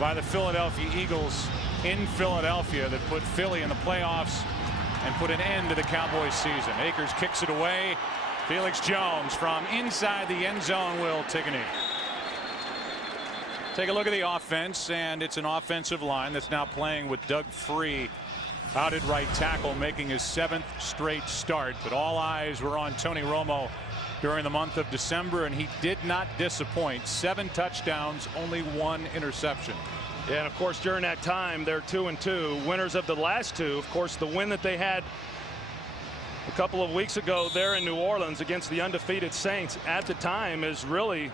by the Philadelphia Eagles in Philadelphia that put Philly in the playoffs and put an end to the Cowboys season. Akers kicks it away. Felix Jones from inside the end zone will take a knee. Take a look at the offense, and it's an offensive line that's now playing with Doug Free out at right tackle, making his 7th straight start. But all eyes were on Tony Romo during the month of December, and he did not disappoint. 7 touchdowns, only 1 interception. Yeah, and of course during that time they're 2-2, winners of the last 2. Of course, the win that they had a couple of weeks ago there in New Orleans against the undefeated Saints at the time is really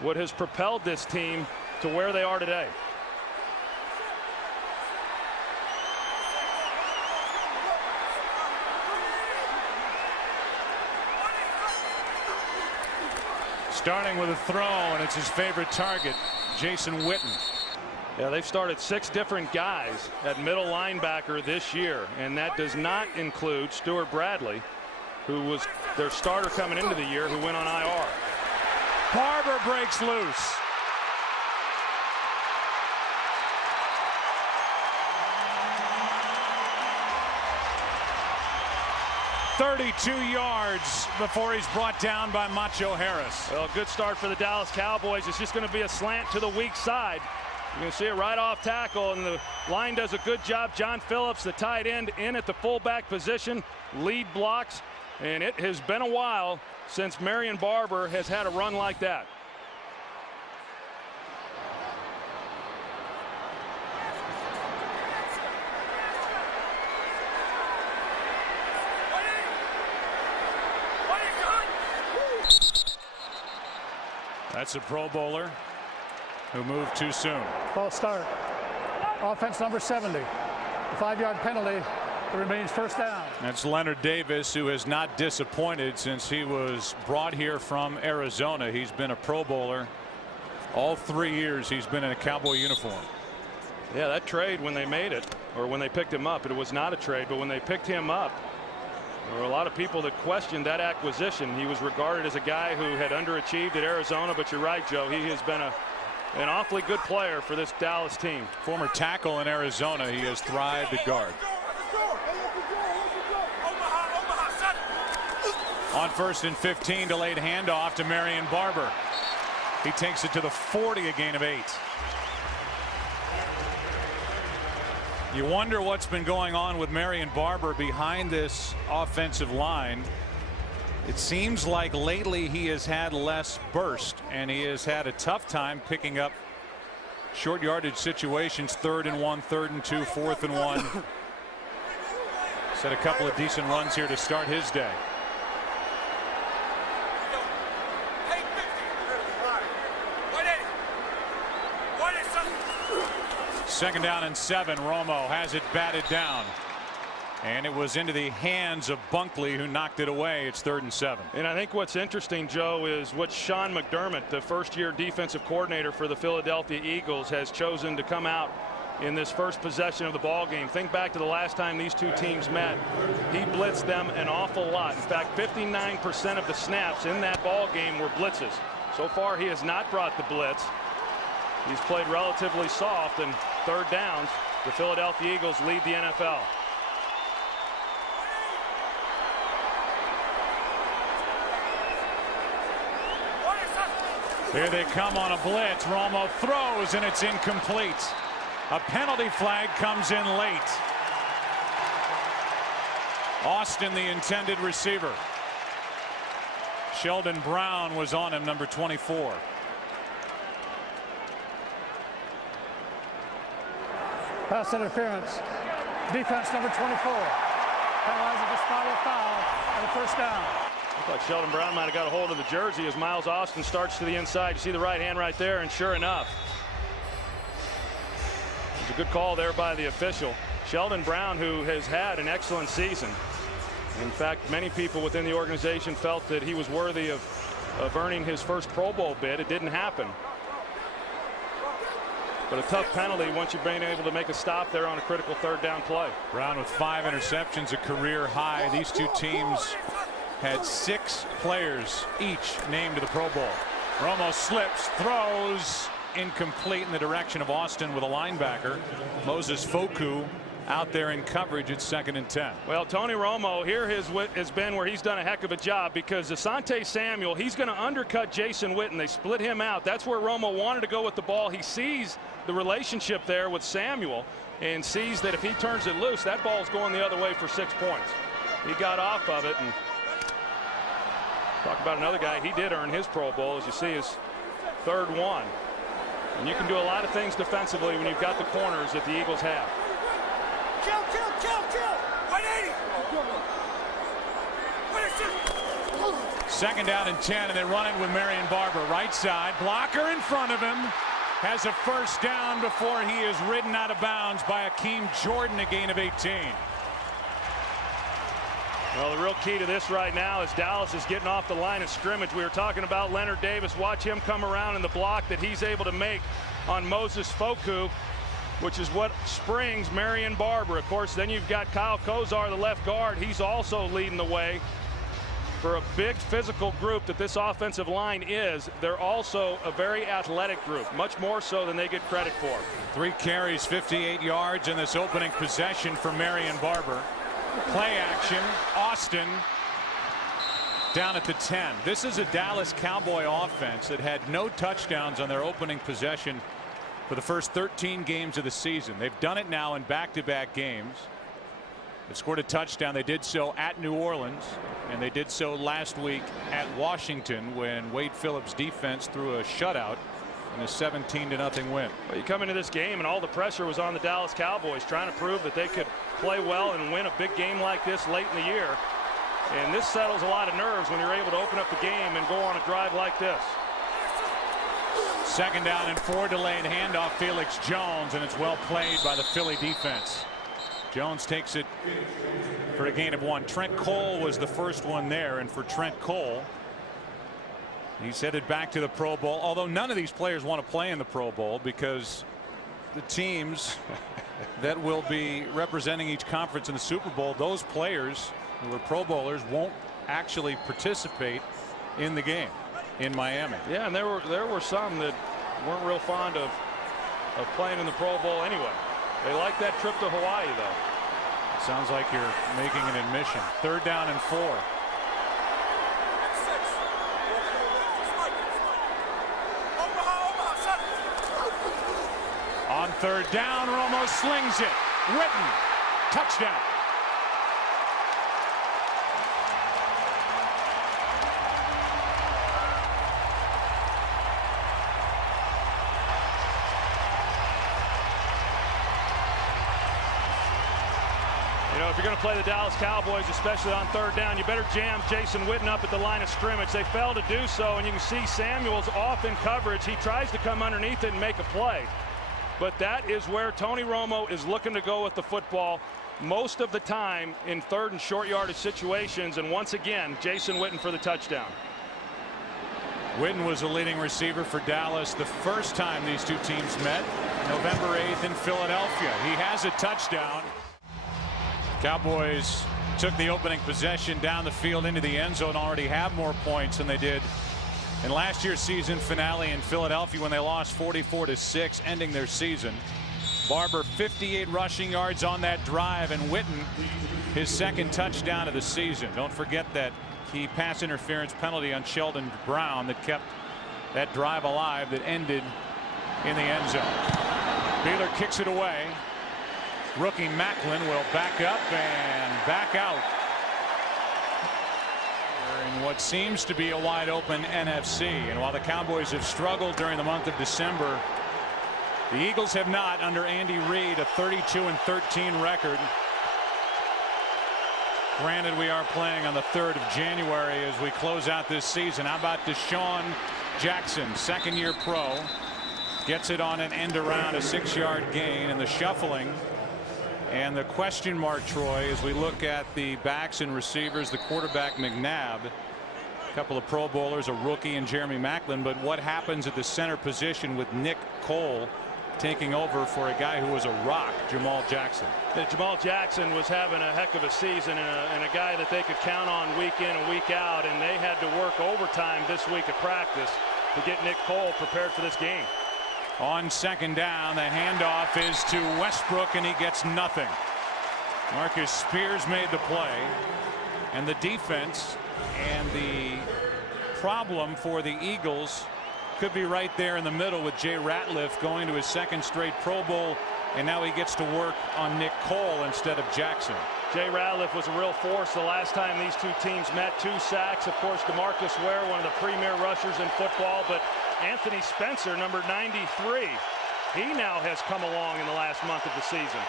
what has propelled this team to where they are today. Starting with a throw, and it's his favorite target, Jason Witten. Yeah, they've started 6 different guys at middle linebacker this year, and that does not include Stuart Bradley, who was their starter coming into the year, who went on IR. Barber breaks loose. "32 yards before he's brought down by Macho Harris." Well, good start for the Dallas Cowboys. It's just going to be a slant to the weak side. You're going to see it right off tackle, and the line does a good job. John Phillips, the tight end, in at the fullback position, lead blocks, and it has been a while since Marion Barber has had a run like that. That's a Pro Bowler who moved too soon. False start. Offense number 70. A 5-yard penalty. It remains first down. That's Leonard Davis, who has not disappointed since he was brought here from Arizona. He's been a Pro Bowler all 3 years he's been in a Cowboy uniform. Yeah, that trade when they made it, or when they picked him up, it was not a trade, but when they picked him up, there were a lot of people that questioned that acquisition. He was regarded as a guy who had underachieved at Arizona, but you're right, Joe. He has been an awfully good player for this Dallas team. Former tackle in Arizona, he has thrived at guard. On 1st and 15, delayed handoff to Marion Barber. He takes it to the 40, a gain of 8. You wonder what's been going on with Marion Barber behind this offensive line. It seems like lately he has had less burst, and he has had a tough time picking up short yardage situations. 3rd and 1, 3rd and 2, 4th and 1. He's had a couple of decent runs here to start his day. Second down and 7. Romo has it batted down, and it was into the hands of Bunkley, who knocked it away. It's 3rd and 7. And I think what's interesting, Joe, is what Sean McDermott, the first-year defensive coordinator for the Philadelphia Eagles, has chosen to come out in this first possession of the ball game. Think back to the last time these two teams met. He blitzed them an awful lot. In fact, 59% of the snaps in that ball game were blitzes. So far, he has not brought the blitz. He's played relatively soft, and 3rd downs, the Philadelphia Eagles lead the NFL. Here they come on a blitz. Romo throws, and it's incomplete. A penalty flag comes in late. Austin, the intended receiver. Sheldon Brown was on him, number 24. Pass interference. Defense number 24. Penalizing the spot of foul and a first down. Looks like Sheldon Brown might have got a hold of the jersey as Miles Austin starts to the inside. You see the right hand right there, and sure enough, it's a good call there by the official. Sheldon Brown, who has had an excellent season. In fact, many people within the organization felt that he was worthy of earning his first Pro Bowl bid. It didn't happen. But a tough penalty once you've been able to make a stop there on a critical 3rd down play. Brown with 5 interceptions, a career high. These two teams had 6 players each named to the Pro Bowl. Romo slips, throws, incomplete in the direction of Austin with a linebacker. Moses Foku out there in coverage at 2nd and 10. Well, Tony Romo here has been where he's done a heck of a job, because Asante Samuel, he's going to undercut Jason Witten. They split him out. That's where Romo wanted to go with the ball. He sees the relationship there with Samuel and sees that if he turns it loose, that ball's going the other way for 6 points. He got off of it. And talk about another guy, he did earn his Pro Bowl, as you see, his 3rd one. And you can do a lot of things defensively when you've got the corners that the Eagles have. Kill! 180! 2nd down and 10, and they run it with Marion Barber. Right side, blocker in front of him. Has a 1st down before he is ridden out of bounds by Akeem Jordan, a gain of 18. Well, the real key to this right now is Dallas is getting off the line of scrimmage. We were talking about Leonard Davis. Watch him come around in the block that he's able to make on Moses Foku, which is what springs Marion Barber. Of course, then you've got Kyle Kozar, the left guard. He's also leading the way. For a big physical group that this offensive line is, they're also a very athletic group, much more so than they get credit for. 3 carries, 58 yards in this opening possession for Marion Barber. Play action, Austin down at the 10. This is a Dallas Cowboy offense that had no touchdowns on their opening possession for the first 13 games of the season. They've done it now in back-to-back games. They've scored a touchdown. They did so at New Orleans, and they did so last week at Washington when Wade Phillips' defense threw a shutout in a 17-0 win. Well, you come into this game and all the pressure was on the Dallas Cowboys, trying to prove that they could play well and win a big game like this late in the year. And this settles a lot of nerves when you're able to open up the game and go on a drive like this. 2nd down and 4, delayed handoff, Felix Jones, and it's well played by the Philly defense. Jones takes it for a gain of 1. Trent Cole was the first one there, and for Trent Cole, he's headed back to the Pro Bowl, although none of these players want to play in the Pro Bowl because the teams that will be representing each conference in the Super Bowl, those players who are Pro Bowlers won't actually participate in the game in Miami. Yeah, and there were some that weren't real fond of playing in the Pro Bowl anyway. They like that trip to Hawaii, though. Sounds like you're making an admission. 3rd down and 4. On 3rd down, Romo slings it. Witten, touchdown. You know, if you're going to play the Dallas Cowboys, especially on 3rd down, you better jam Jason Witten up at the line of scrimmage. They failed to do so, and you can see Samuel's off in coverage. He tries to come underneath it and make a play. But that is where Tony Romo is looking to go with the football most of the time in 3rd and short yardage situations. And once again, Jason Witten for the touchdown. Witten was the leading receiver for Dallas the first time these two teams met, November 8th in Philadelphia. He has a touchdown. Cowboys took the opening possession down the field into the end zone, already have more points than they did in last year's season finale in Philadelphia when they lost 44-6, ending their season. Barber 58 rushing yards on that drive, and Witten his 2nd touchdown of the season. Don't forget that key pass interference penalty on Sheldon Brown that kept that drive alive that ended in the end zone. Beeler kicks it away. Rookie Macklin will back up and back out in what seems to be a wide open NFC. And while the Cowboys have struggled during the month of December, the Eagles have not under Andy Reid, a 32-13 record. Granted, we are playing on the 3rd of January as we close out this season. How about Deshaun Jackson, 2nd-year pro, gets it on an end around, a 6-yard gain, and the shuffling. And the question mark, Troy, as we look at the backs and receivers, the quarterback McNabb, a couple of Pro Bowlers, a rookie, and Jeremy Macklin. But what happens at the center position with Nick Cole taking over for a guy who was a rock, Jamal Jackson? Jamal Jackson was having a heck of a season and a guy that they could count on week in and week out. And they had to work overtime this week at practice to get Nick Cole prepared for this game. On second down, the handoff is to Westbrook, and he gets nothing. Marcus Spears made the play, and the defense and the problem for the Eagles could be right there in the middle with Jay Ratliff going to his second straight Pro Bowl, and now he gets to work on Nick Cole instead of Jackson. Jay Ratliff was a real force the last time these two teams met. 2 sacks. Of course, DeMarcus Ware, one of the premier rushers in football, but Anthony Spencer, number 93, he now has come along in the last month of the season.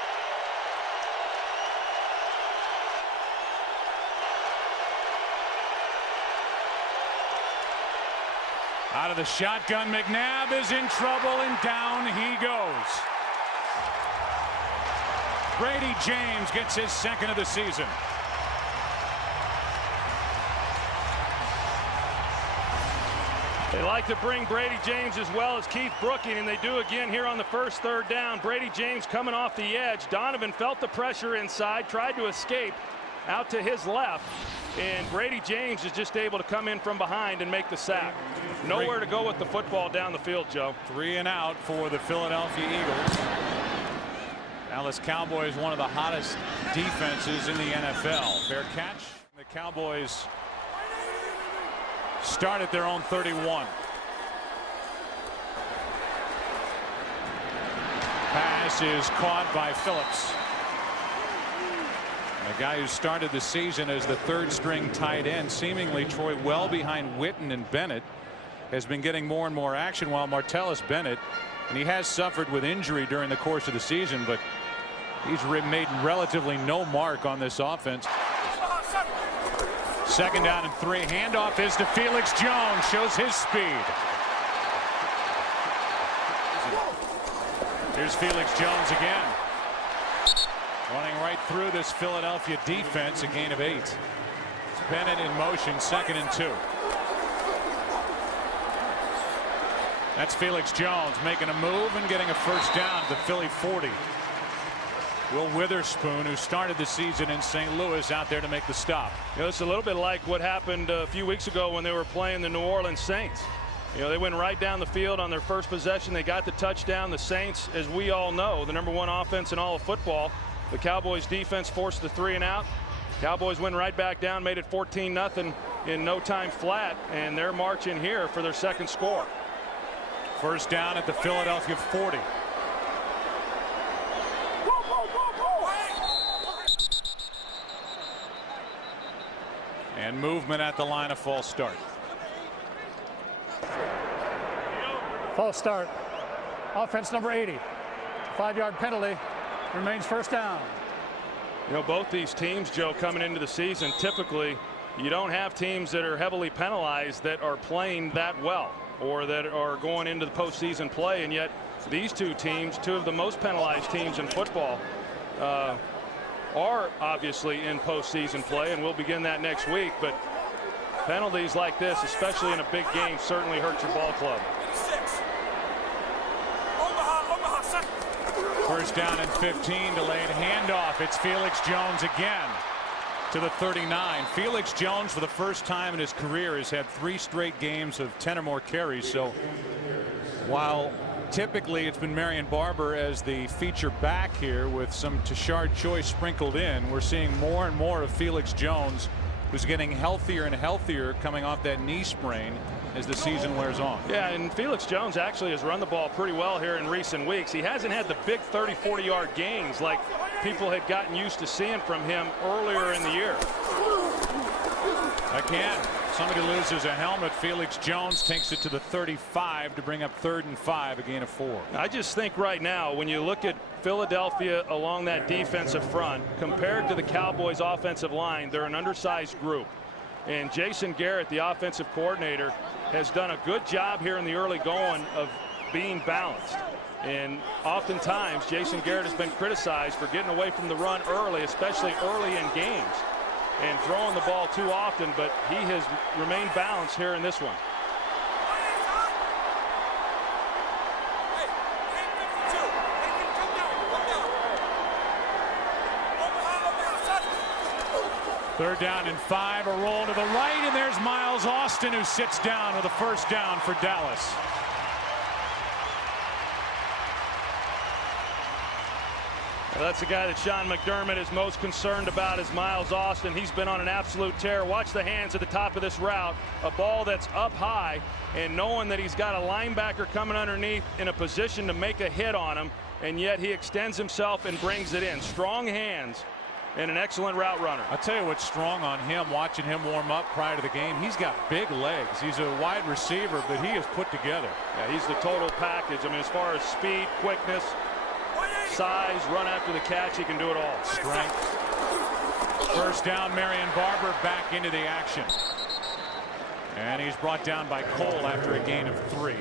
Out of the shotgun, McNabb is in trouble, and down he goes. Brady James gets his second of the season. They like to bring Brady James as well as Keith Brooking, and they do again here on the first third down. Brady James coming off the edge. Donovan felt the pressure inside, tried to escape out to his left, and Brady James is just able to come in from behind and make the sack. Nowhere to go with the football down the field, Joe. 3 and out for the Philadelphia Eagles. Dallas Cowboys, one of the hottest defenses in the NFL. Fair catch. The Cowboys start at their own 31. Pass is caught by Phillips. A guy who started the season as the third string tight end, seemingly Troy well behind Witten and Bennett, has been getting more and more action, while Martellus Bennett, and he has suffered with injury during the course of the season, but he's made relatively no mark on this offense. Second down and 3. Handoff is to Felix Jones. Shows his speed. Here's Felix Jones again. Running right through this Philadelphia defense. A gain of 8. It's Bennett in motion. Second and 2. That's Felix Jones making a move and getting a first down to the Philly 40. Will Witherspoon, who started the season in St. Louis, out there to make the stop. You know, it's a little bit like what happened a few weeks ago when they were playing the New Orleans Saints. You know, they went right down the field on their first possession. They got the touchdown. The Saints, as we all know, the #1 offense in all of football. The Cowboys defense forced the 3 and out. Cowboys went right back down, made it 14-0 in no time flat, and they're marching here for their second score. First down at the Philadelphia 40. And movement at the line of false start. False start. Offense number 80. 5-yard penalty. Remains first down. You know, both these teams, Joe, coming into the season, typically you don't have teams that are heavily penalized that are playing that well or that are going into the postseason play, and yet these two teams, two of the most penalized teams in football, are obviously in postseason play, and we'll begin that next week. But penalties like this, especially in a big game, certainly hurt your ball club. First down and 15, delayed handoff. It's Felix Jones again to the 39. Felix Jones, for the first time in his career, has had 3 straight games of 10 or more carries. So while typically it's been Marion Barber as the feature back here with some Tashard Choice sprinkled in, we're seeing more and more of Felix Jones, who's getting healthier and healthier coming off that knee sprain as the season wears on. Yeah, and Felix Jones actually has run the ball pretty well here in recent weeks. He hasn't had the big 30-40 yard gains like people had gotten used to seeing from him earlier in the year. Again, somebody loses a helmet. Felix Jones takes it to the 35 to bring up 3rd and 5, a gain of 4. I just think right now, when you look at Philadelphia along that defensive front compared to the Cowboys offensive line, they're an undersized group. And Jason Garrett, the offensive coordinator, has done a good job here in the early going of being balanced. And oftentimes Jason Garrett has been criticized for getting away from the run early, especially early in games, and throwing the ball too often, but he has remained balanced here in this one. Third down and 5, a roll to the right, and there's Miles Austin, who sits down with a first down for Dallas. Well, that's the guy that Sean McDermott is most concerned about, is Miles Austin. He's been on an absolute tear. Watch the hands at the top of this route. A ball that's up high, and knowing that he's got a linebacker coming underneath in a position to make a hit on him, and yet he extends himself and brings it in. Strong hands and an excellent route runner. I'll tell you what's strong on him, watching him warm up prior to the game. He's got big legs. He's a wide receiver, but he is put together. Yeah, he's the total package. I mean, as far as speed, quickness, size, run after the catch, he can do it all. Strength. First down, Marion Barber back into the action. And he's brought down by Cole after a gain of 3.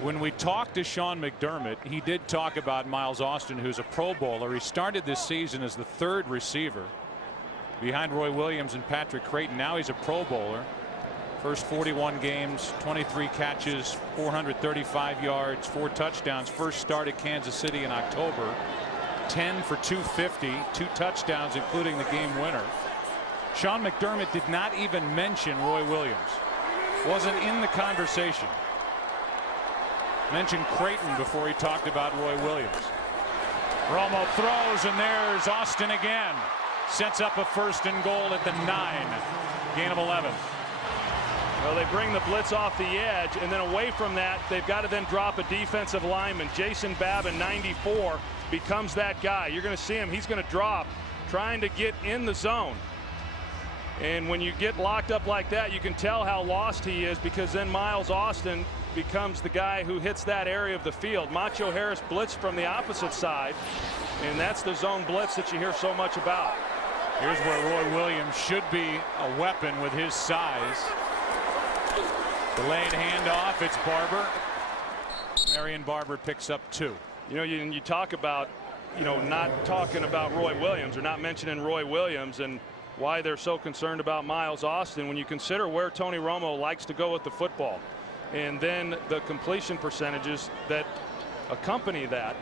When we talked to Sean McDermott, he did talk about Miles Austin, who's a Pro Bowler. He started this season as the 3rd receiver behind Roy Williams and Patrick Creighton. Now he's a Pro Bowler. First 41 games, 23 catches, 435 yards, 4 touchdowns. First start at Kansas City in October. 10 for 250, 2 touchdowns, including the game winner. Sean McDermott did not even mention Roy Williams. Wasn't in the conversation. Mentioned Creighton before he talked about Roy Williams. Romo throws, and there's Austin again. Sets up a 1st and goal at the 9. Gain of 11. Well, they bring the blitz off the edge, and then away from that, they've got to then drop a defensive lineman. Jason Babin, 94, becomes that guy. You're going to see him. He's going to drop, trying to get in the zone. And when you get locked up like that, you can tell how lost he is, because then Miles Austin becomes the guy who hits that area of the field. Macho Harris blitzed from the opposite side, and that's the zone blitz that you hear so much about. Here's where Roy Williams should be a weapon with his size. Delayed handoff. It's Barber. Marion Barber picks up 2. You know, you talk about, not talking about Roy Williams, or not mentioning Roy Williams, and why they're so concerned about Miles Austin when you consider where Tony Romo likes to go with the football, and then the completion percentages that accompany that.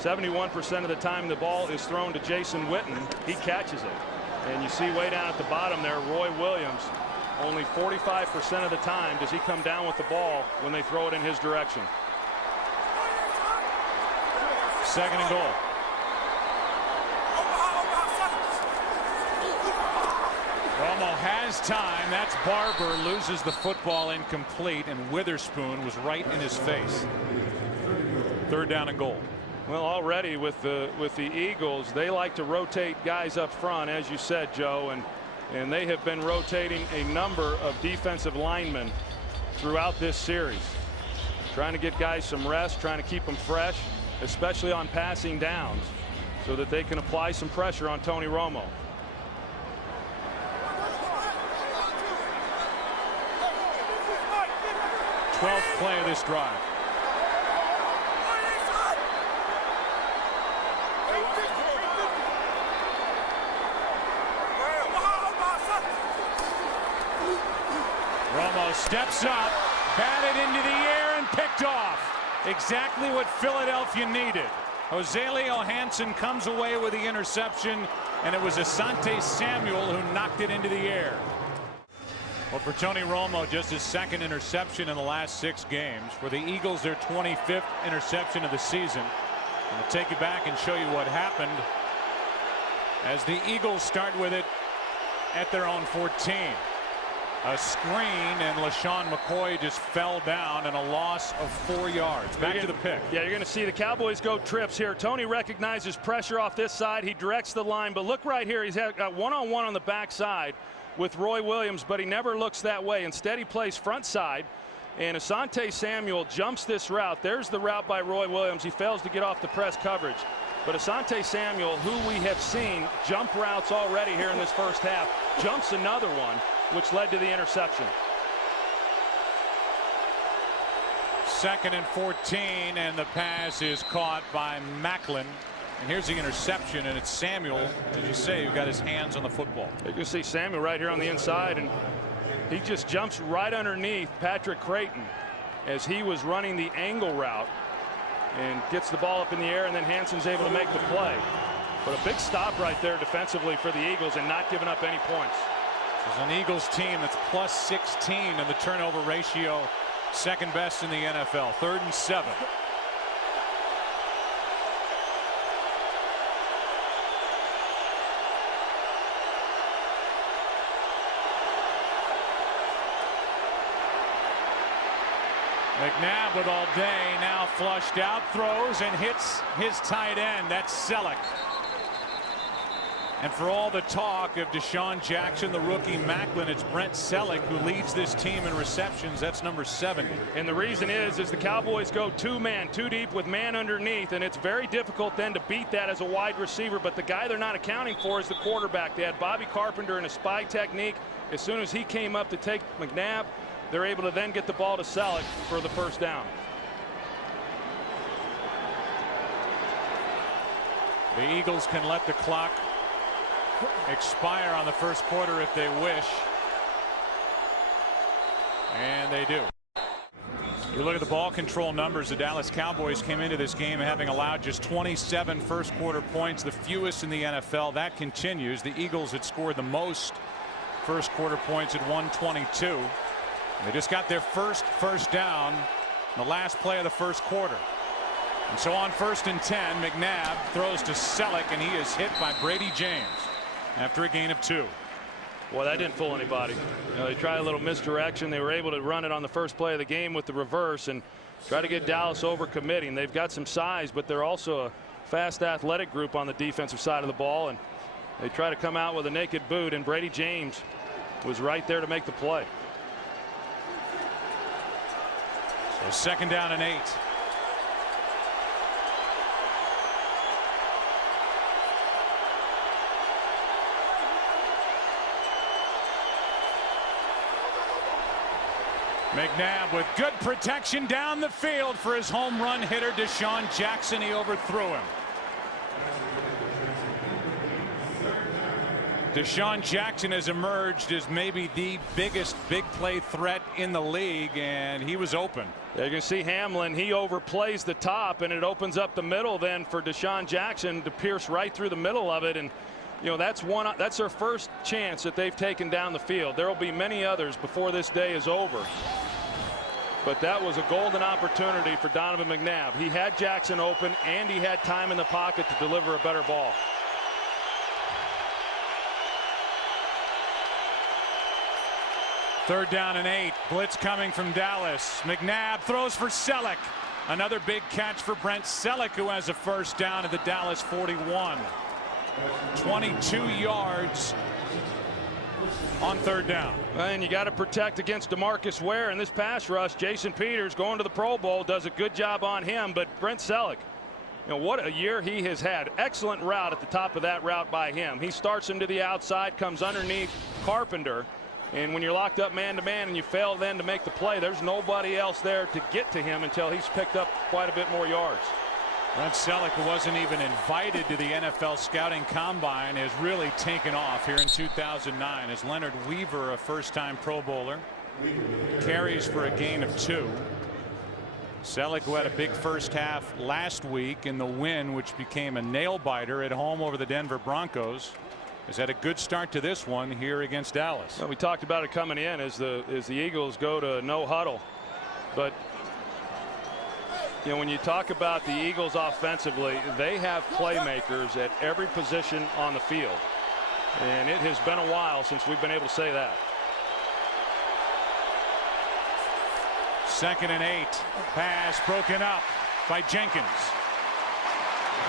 71% of the time the ball is thrown to Jason Witten, he catches it. And you see way down at the bottom there, Roy Williams, only 45% of the time does he come down with the ball when they throw it in his direction. 2nd and goal. Romo has time. That's Barber. Loses the football, incomplete, and Witherspoon was right in his face. 3rd down and goal. Well, already with the Eagles, they like to rotate guys up front, as you said, Joe, and they have been rotating a number of defensive linemen throughout this series, trying to get guys some rest, trying to keep them fresh, especially on passing downs, so that they can apply some pressure on Tony Romo. Twelfth play of this drive. Romo steps up, batted into the air, and picked off. Exactly what Philadelphia needed. Joselio Hansen comes away with the interception, and it was Asante Samuel who knocked it into the air. Well, for Tony Romo, just his 2nd interception in the last 6 games. For the Eagles, their 25th interception of the season. And we'll take you back and show you what happened as the Eagles start with it at their own 14. A screen, and LaShawn McCoy just fell down, and a loss of 4 yards. Back to the pick. Yeah, you're going to see the Cowboys go trips here. Tony recognizes pressure off this side. He directs the line, but look right here. He's got one-on-one on the backside with Roy Williams, but he never looks that way. Instead, he plays front side, and Asante Samuel jumps this route. There's the route by Roy Williams. He fails to get off the press coverage. But Asante Samuel, who we have seen jump routes already here in this first half, jumps another one, which led to the interception. 2nd and 14, and the pass is caught by Macklin. And here's the interception, and it's Samuel, as you say, who got his hands on the football. You can see Samuel right here on the inside, and he just jumps right underneath Patrick Creighton as he was running the angle route, and gets the ball up in the air, and then Hansen's able to make the play. But a big stop right there defensively for the Eagles, and not giving up any points. This is an Eagles team that's plus 16 in the turnover ratio, 2nd best in the NFL. 3rd and 7. McNabb with all day, now flushed out, throws and hits his tight end. That's Selleck. And for all the talk of Deshaun Jackson, the rookie Macklin, it's Brent Selleck who leads this team in receptions. That's number 70. And the reason is the Cowboys go two-man, too deep with man underneath, and it's very difficult then to beat that as a wide receiver. But the guy they're not accounting for is the quarterback. They had Bobby Carpenter in a spy technique. As soon as he came up to take McNabb, they're able to then get the ball to Selleck for the first down. The Eagles can let the clock expire on the first quarter if they wish. And they do. You look at the ball control numbers. The Dallas Cowboys came into this game having allowed just 27 first quarter points, the fewest in the NFL. That continues. The Eagles had scored the most first quarter points at 122. They just got their first down in the last play of the first quarter. And so on 1st and 10, McNabb throws to Selleck, and he is hit by Brady James after a gain of 2. Well, that didn't fool anybody. They tried a little misdirection. They were able to run it on the first play of the game with the reverse and try to get Dallas over committing. They've got some size, but they're also a fast athletic group on the defensive side of the ball, and they try to come out with a naked boot, and Brady James was right there to make the play. So 2nd down and 8. McNabb with good protection down the field for his home run hitter Deshaun Jackson. He overthrew him. Deshaun Jackson has emerged as maybe the biggest big play threat in the league, and he was open. Yeah, you can see Hamlin, he overplays the top, and it opens up the middle then for Deshaun Jackson to pierce right through the middle of it. And you know, that's their first chance that they've taken down the field. There will be many others before this day is over. But that was a golden opportunity for Donovan McNabb. He had Jackson open, and he had time in the pocket to deliver a better ball. Third down and 8. Blitz coming from Dallas. McNabb throws for Selleck. Another big catch for Brent Selleck, who has a first down at the Dallas 41. 22 yards on 3rd down. And you got to protect against DeMarcus Ware in this pass rush. Jason Peters, going to the Pro Bowl, does a good job on him. But Brent Selleck, you know, what a year he has had. Excellent route at the top of that route by him. He starts into the outside, comes underneath Carpenter. And when you're locked up man-to-man and you fail then to make the play, there's nobody else there to get to him until he's picked up quite a bit more yards. Brent Selleck, who wasn't even invited to the NFL scouting combine, has really taken off here in 2009 as Leonard Weaver, a first-time Pro Bowler, carries for a gain of 2. Selleck, who had a big first half last week in the win, which became a nail-biter at home over the Denver Broncos, has had a good start to this one here against Dallas. Well, we talked about it coming in as the Eagles go to no huddle. But you know, when you talk about the Eagles offensively, they have playmakers at every position on the field. And it has been a while since we've been able to say that. 2nd and 8. Pass broken up by Jenkins.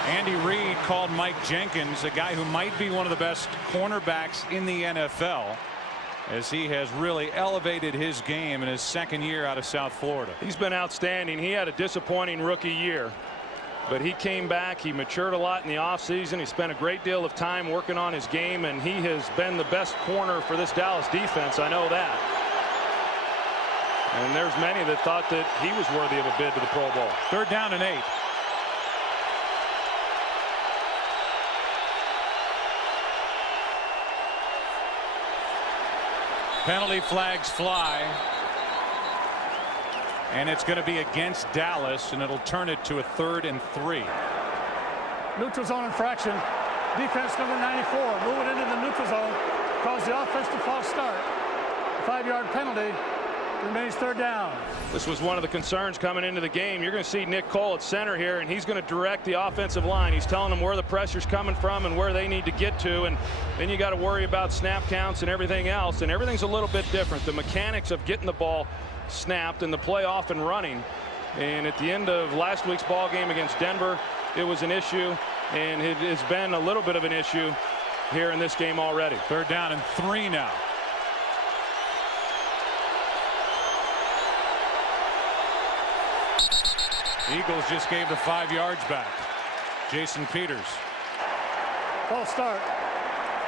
Andy Reid called Mike Jenkins a guy who might be one of the best cornerbacks in the NFL, as he has really elevated his game in his 2nd year out of South Florida. He's been outstanding. He had a disappointing rookie year, but he came back. He matured a lot in the offseason. He spent a great deal of time working on his game, and he has been the best corner for this Dallas defense. I know that. And there's many that thought that he was worthy of a bid to the Pro Bowl. 3rd down and 8. Penalty flags fly, and it's going to be against Dallas, and it'll turn it to a 3rd and 3. Neutral zone infraction. Defense number 94 moving into the neutral zone, cause the offense to false start. 5-yard penalty. Remains third down. This was one of the concerns coming into the game. You're going to see Nick Cole at center here, and he's going to direct the offensive line. He's telling them where the pressure's coming from and where they need to get to, and then you got to worry about snap counts and everything else, and everything's a little bit different. The mechanics of getting the ball snapped and the play off and running. And at the end of last week's ball game against Denver, it was an issue, and it has been a little bit of an issue here in this game already. Third down and 3 now. Eagles just gave the 5 yards back. Jason Peters. False start.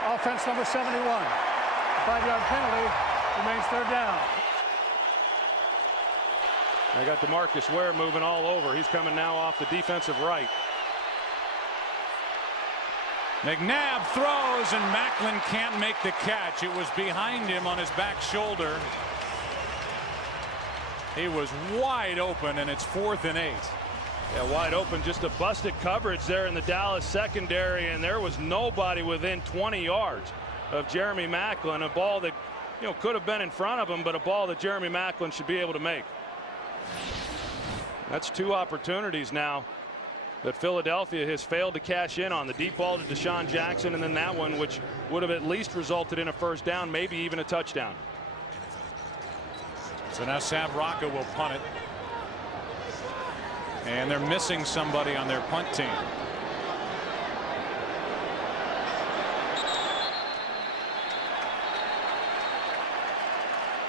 Offense number 71. 5-yard penalty. Remains third down. I got DeMarcus Ware moving all over. He's coming now off the defensive right. McNabb throws, and Macklin can't make the catch. It was behind him on his back shoulder. He was wide open, and it's 4th and 8. Yeah, wide open, just a busted coverage there in the Dallas secondary, and there was nobody within 20 yards of Jeremy Macklin. A ball that, you know, could have been in front of him, but a ball that Jeremy Macklin should be able to make. That's 2 opportunities now that Philadelphia has failed to cash in on. The deep ball to Deshaun Jackson, and then that one, which would have at least resulted in a first down, maybe even a touchdown. So now Sam Rocca will punt it. And they're missing somebody on their punt team.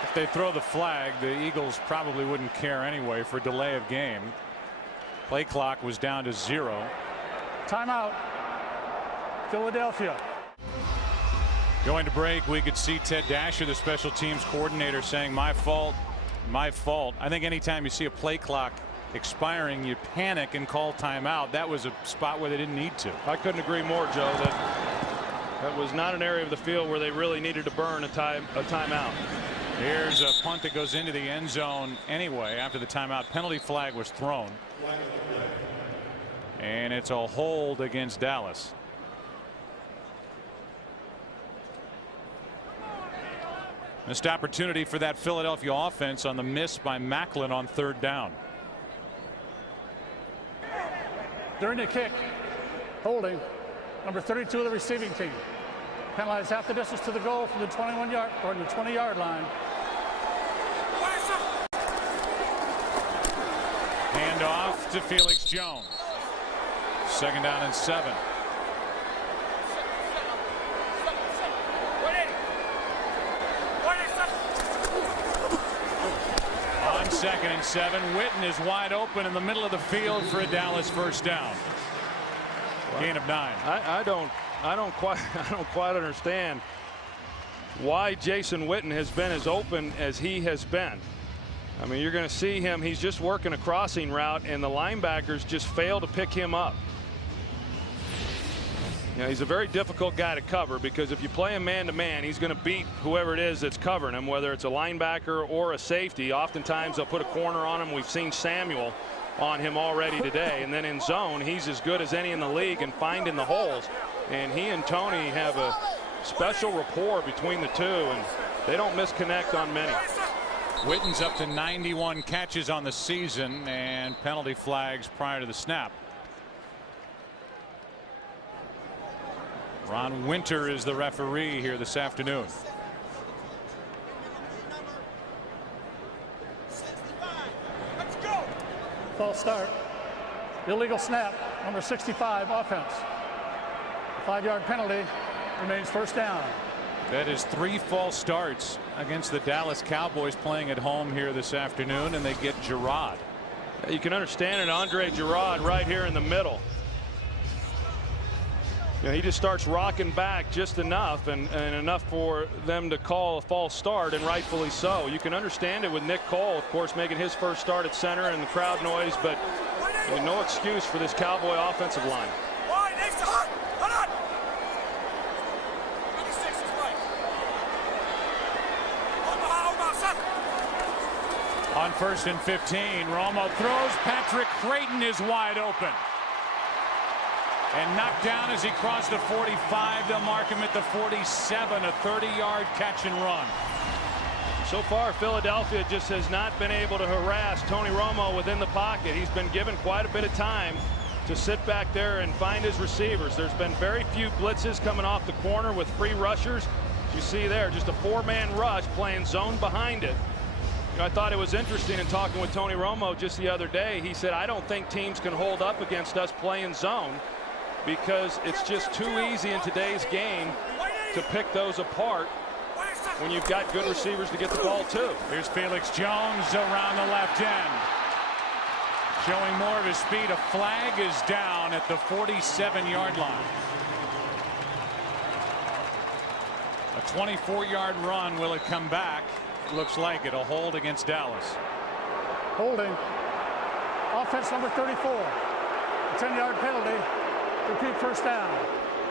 If they throw the flag, the Eagles probably wouldn't care anyway for delay of game. Play clock was down to 0. Timeout. Philadelphia. Going to break, we could see Ted Dasher, the special teams coordinator, saying, "My fault, my fault." I think anytime you see a play clock expiring, you panic and call timeout. That was a spot where they didn't need to. I couldn't agree more, Joe. That was not an area of the field where they really needed to burn a timeout. Here's a punt that goes into the end zone anyway after the timeout. Penalty flag was thrown. And it's a hold against Dallas. Missed opportunity for that Philadelphia offense on the miss by Macklin on 3rd down. During the kick, holding number 32 of the receiving team. Penalized half the distance to the goal from the 21-yard or the 20-yard line. Hand off to Felix Jones. 2nd down and 7. On 2nd and 7, Witten is wide open in the middle of the field for a Dallas first down. Gain of 9. I don't quite understand why Jason Witten has been as open as he has been. I mean, you're going to see him. He's just working a crossing route, and the linebackers just fail to pick him up. You know, he's a very difficult guy to cover, because if you play him man-to-man, he's going to beat whoever it is that's covering him, whether it's a linebacker or a safety. Oftentimes they'll put a corner on him. We've seen Samuel on him already today. And then in zone, he's as good as any in the league in finding the holes. And he and Tony have a special rapport between the two, and they don't misconnect on many. Witten's up to 91 catches on the season, and penalty flags prior to the snap. Ron Winter is the referee here this afternoon. False start. Illegal snap. Number 65 offense. 5-yard penalty. Remains first down. That is 3 false starts against the Dallas Cowboys playing at home here this afternoon, and they get Gerard. You can understand it. Andre Gerard right here in the middle. You know, he just starts rocking back just enough, and enough for them to call a false start, and rightfully so. You can understand it with Nick Cole, of course, making his first start at center and the crowd noise, but no excuse for this Cowboy offensive line. On 1st and 15, Romo throws. Patrick Creighton is wide open. And knocked down as he crossed the 45. They'll mark him at the 47, a 30-yard catch and run. So far, Philadelphia just has not been able to harass Tony Romo within the pocket. He's been given quite a bit of time to sit back there and find his receivers. There's been very few blitzes coming off the corner with free rushers. You see there, just a four-man rush playing zone behind it. You know, I thought it was interesting in talking with Tony Romo just the other day. He said, I don't think teams can hold up against us playing zone because it's just too easy in today's game to pick those apart when you've got good receivers to get the ball to. Here's Felix Jones around the left end. Showing more of his speed. A flag is down at the 47-yard line. A 24-yard run. Will it come back? Looks like it. A hold against Dallas. Holding. Offense number 34. A 10-yard penalty. Repeat first down.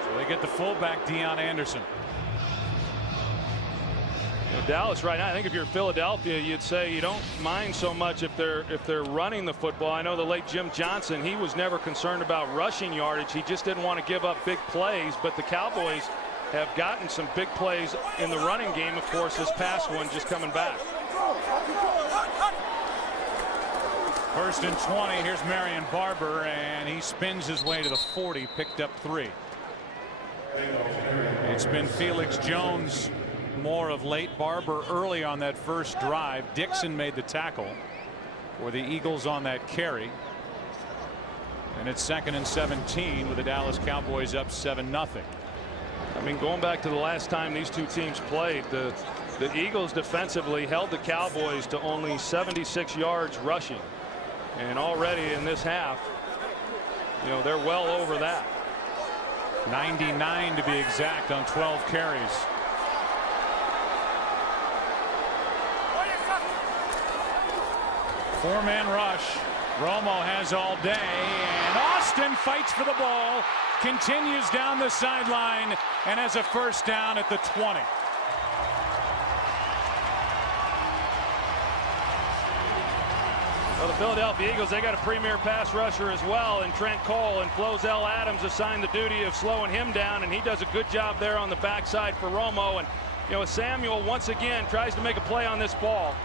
So they get the fullback, Deion Anderson. You know, Dallas right now, I think if you're Philadelphia, you'd say you don't mind so much if they're running the football. I know the late Jim Johnson, he was never concerned about rushing yardage. He just didn't want to give up big plays. But the Cowboys have gotten some big plays in the running game. Of course, this past one just coming back. First and 20. Here's Marion Barber, and he spins his way to the 40, picked up 3. It's been Felix Jones more of late. Barber early on that first drive. Dixon made the tackle for the Eagles on that carry. And it's 2nd and 17 with the Dallas Cowboys up 7-0. I mean, going back to the last time these two teams played, the Eagles defensively held the Cowboys to only 76 yards rushing. And already in this half, you know, they're well over that. 99 to be exact on 12 carries. Four-man rush. Romo has all day, and Austin fights for the ball, continues down the sideline, and has a first down at the 20. Well, the Philadelphia Eagles, they got a premier pass rusher as well in Trent Cole, and Flozell Adams assigned the duty of slowing him down, and he does a good job there on the backside for Romo. And you know, Samuel once again tries to make a play on this ball,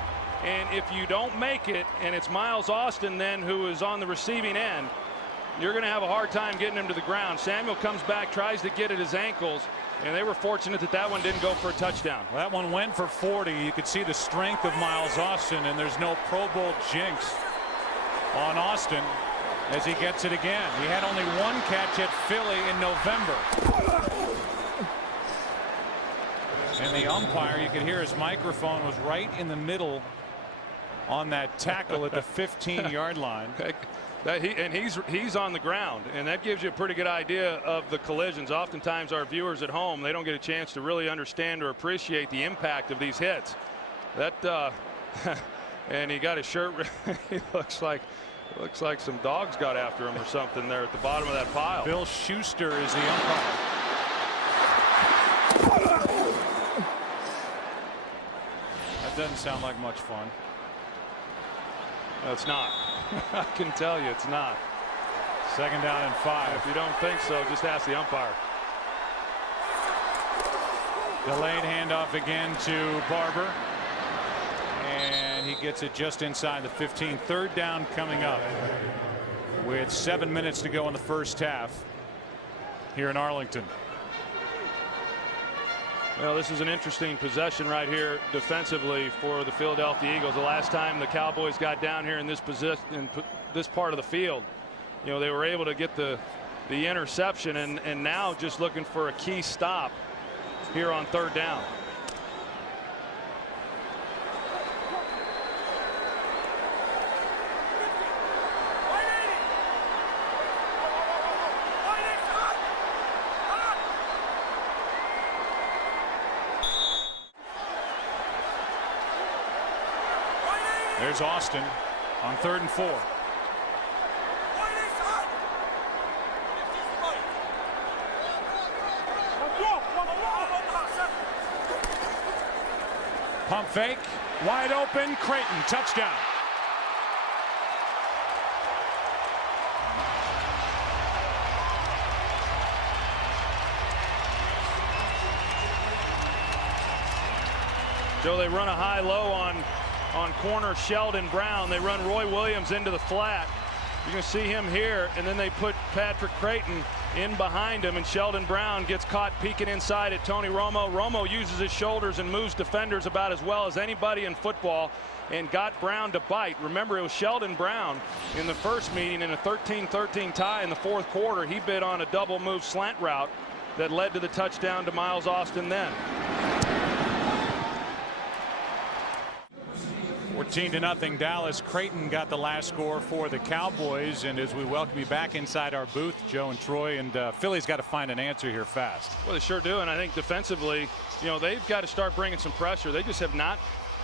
and if you don't make it, and it's Miles Austin then who is on the receiving end, you're going to have a hard time getting him to the ground. Samuel comes back, tries to get at his ankles, and they were fortunate that that one didn't go for a touchdown. Well, that one went for 40. You could see the strength of Miles Austin, and there's no Pro Bowl jinx on Austin as he gets it again. He had only one catch at Philly in November. And the umpire, you could hear his microphone was right in the middle on that tackle at the 15-yard line. He's on the ground, and that gives you a pretty good idea of the collisions. Oftentimes our viewers at home, they don't get a chance to really understand or appreciate the impact of these hits. That and he got his shirt. He looks like some dogs got after him or something there at the bottom of that pile. Bill Schuster is the umpire. That doesn't sound like much fun. No, it's not. I can tell you it's not. 2nd down and 5. If you don't think so, just ask the umpire. Delayed handoff again to Barber, and he gets it just inside the 15. 3rd down coming up with 7 minutes to go in the first half here in Arlington. Well, this is an interesting possession right here defensively for the Philadelphia Eagles. The last time the Cowboys got down here in this position, in this part of the field, you know, they were able to get the interception, and now just looking for a key stop here on 3rd down. There's Austin on 3rd and 4. Pump fake, wide open, Creighton, touchdown. Joe, they run a high-low on corner Sheldon Brown. They run Roy Williams into the flat. You can see him here, and then they put Patrick Creighton in behind him, and Sheldon Brown gets caught peeking inside at Tony Romo. Romo uses his shoulders and moves defenders about as well as anybody in football and got Brown to bite. Remember, it was Sheldon Brown in the first meeting in a 13-13 tie in the fourth quarter. He bid on a double move slant route that led to the touchdown to Miles Austin then. 14-0 Dallas. Creighton got the last score for the Cowboys. And as we welcome you back inside our booth, Joe and Troy, and Philly's got to find an answer here fast. Well, they sure do. And I think defensively, you know, they've got to start bringing some pressure. They just have not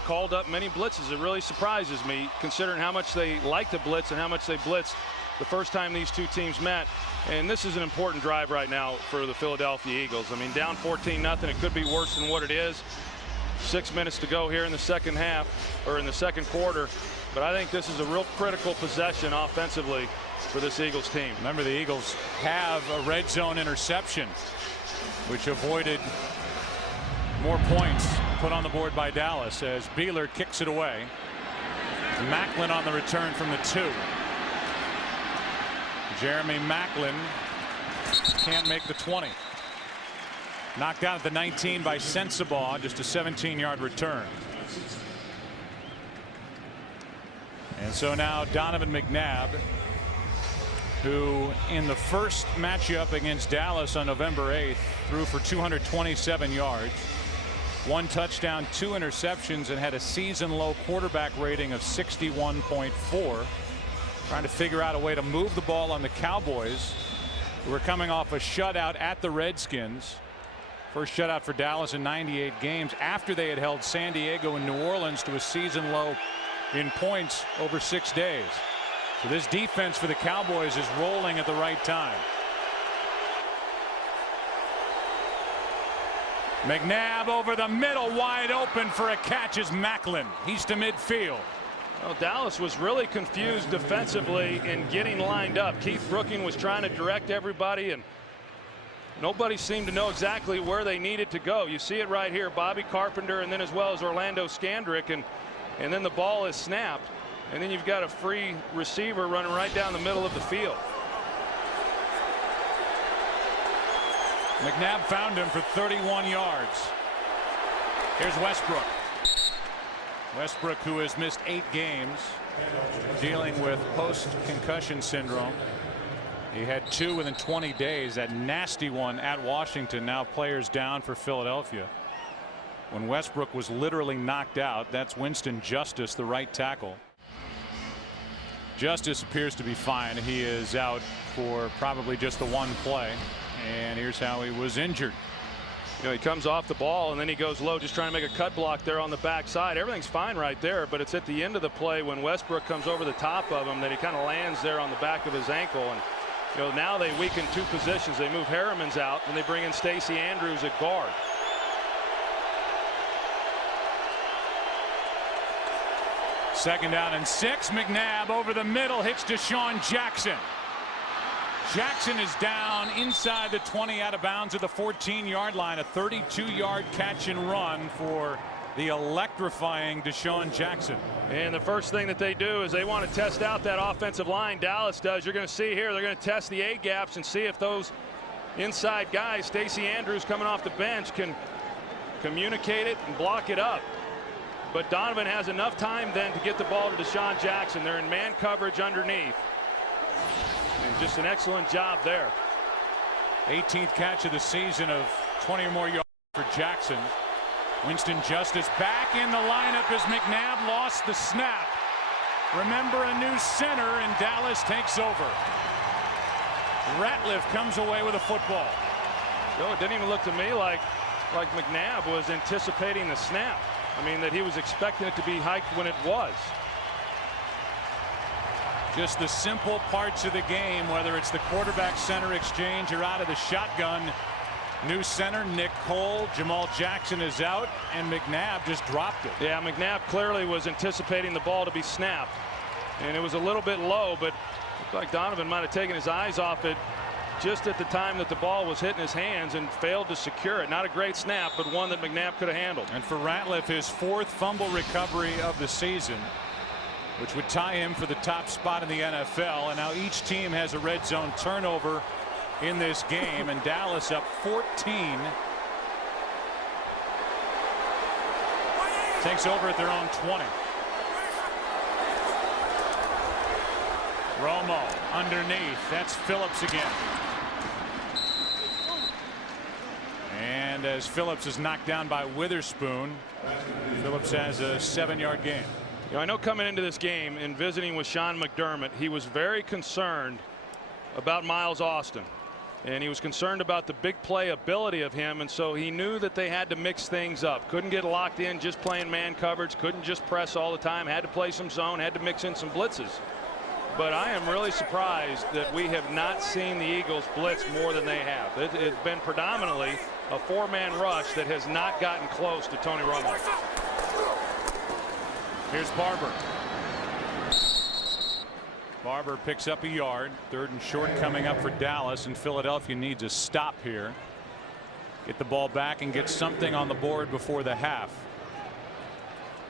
called up many blitzes. It really surprises me, considering how much they like to blitz and how much they blitzed the first time these two teams met. And this is an important drive right now for the Philadelphia Eagles. I mean, down 14-0. It could be worse than what it is. 6 minutes to go here in the second half, or in the second quarter. But I think this is a real critical possession offensively for this Eagles team. Remember, the Eagles have a red zone interception, which avoided more points put on the board by Dallas as Beeler kicks it away. Macklin on the return from the 2. Jeremy Macklin can't make the 20. Knocked out at the 19 by Sensabaugh, just a 17-yard return. And so now Donovan McNabb, who in the first matchup against Dallas on November 8th threw for 227 yards, 1 touchdown, 2 interceptions, and had a season-low quarterback rating of 61.4. Trying to figure out a way to move the ball on the Cowboys, who were coming off a shutout at the Redskins. First shutout for Dallas in 98 games after they had held San Diego and New Orleans to a season low in points over 6 days. So this defense for the Cowboys is rolling at the right time. McNabb over the middle, wide open for a catch is Macklin. He's to midfield. Well, Dallas was really confused defensively in getting lined up. Keith Brooking was trying to direct everybody, and nobody seemed to know exactly where they needed to go. You see it right here, Bobby Carpenter, and then as well as Orlando Scandrick, and then the ball is snapped, and then you've got a free receiver running right down the middle of the field. McNabb found him for 31 yards. Here's Westbrook. Westbrook, who has missed 8 games, dealing with post-concussion syndrome. He had 2 within 20 days. That nasty one at Washington. Now players down for Philadelphia. When Westbrook was literally knocked out, that's Winston Justice, the right tackle. Justice appears to be fine. He is out for probably just the 1 play. And here's how he was injured. You know, he comes off the ball and then he goes low, just trying to make a cut block there on the backside. Everything's fine right there, but it's at the end of the play when Westbrook comes over the top of him that he kind of lands there on the back of his ankle. And you know, now they weaken 2 positions. They move Harriman's out and they bring in Stacey Andrews at guard. Second down and 6. McNabb over the middle, hits Deshaun Jackson. Jackson is down inside the 20, out of bounds at the 14-yard line. A 32-yard catch and run for the electrifying Deshaun Jackson. And the first thing that they do is they want to test out that offensive line. Dallas does. You're going to see here they're going to test the A gaps and see if those inside guys, Stacey Andrews coming off the bench, can communicate it and block it up. But Donovan has enough time then to get the ball to Deshaun Jackson. They're in man coverage underneath. And just an excellent job there. 18th catch of the season of 20 or more yards for Jackson. Winston Justice back in the lineup as McNabb lost the snap. Remember, a new center, and Dallas takes over. Ratliff comes away with a football. So it didn't even look to me like McNabb was anticipating the snap. I mean, that he was expecting it to be hiked when it was. Just the simple parts of the game, whether it's the quarterback center exchange or out of the shotgun. New center Nick Cole, Jamal Jackson is out, and McNabb just dropped it. Yeah, McNabb clearly was anticipating the ball to be snapped, and it was a little bit low, but looked like Donovan might have taken his eyes off it just at the time that the ball was hitting his hands and failed to secure it. Not a great snap, but one that McNabb could have handled. And for Ratliff, his 4th fumble recovery of the season, which would tie him for the top spot in the NFL. And now each team has a red zone turnover in this game, and Dallas up 14. Takes over at their own 20. Romo underneath. That's Phillips again. And as Phillips is knocked down by Witherspoon, Phillips has a 7-yard gain. You know, I know coming into this game and visiting with Sean McDermott, he was very concerned about Miles Austin. And he was concerned about the big play ability of him, and so he knew that they had to mix things up. Couldn't get locked in just playing man coverage, couldn't just press all the time, had to play some zone, had to mix in some blitzes. But I am really surprised that we have not seen the Eagles blitz more than they have. It's been predominantly a 4-man rush that has not gotten close to Tony Romo. Here's Barber. Barber picks up a yard. 3rd and short coming up for Dallas, and Philadelphia needs a stop here. Get the ball back and get something on the board before the half.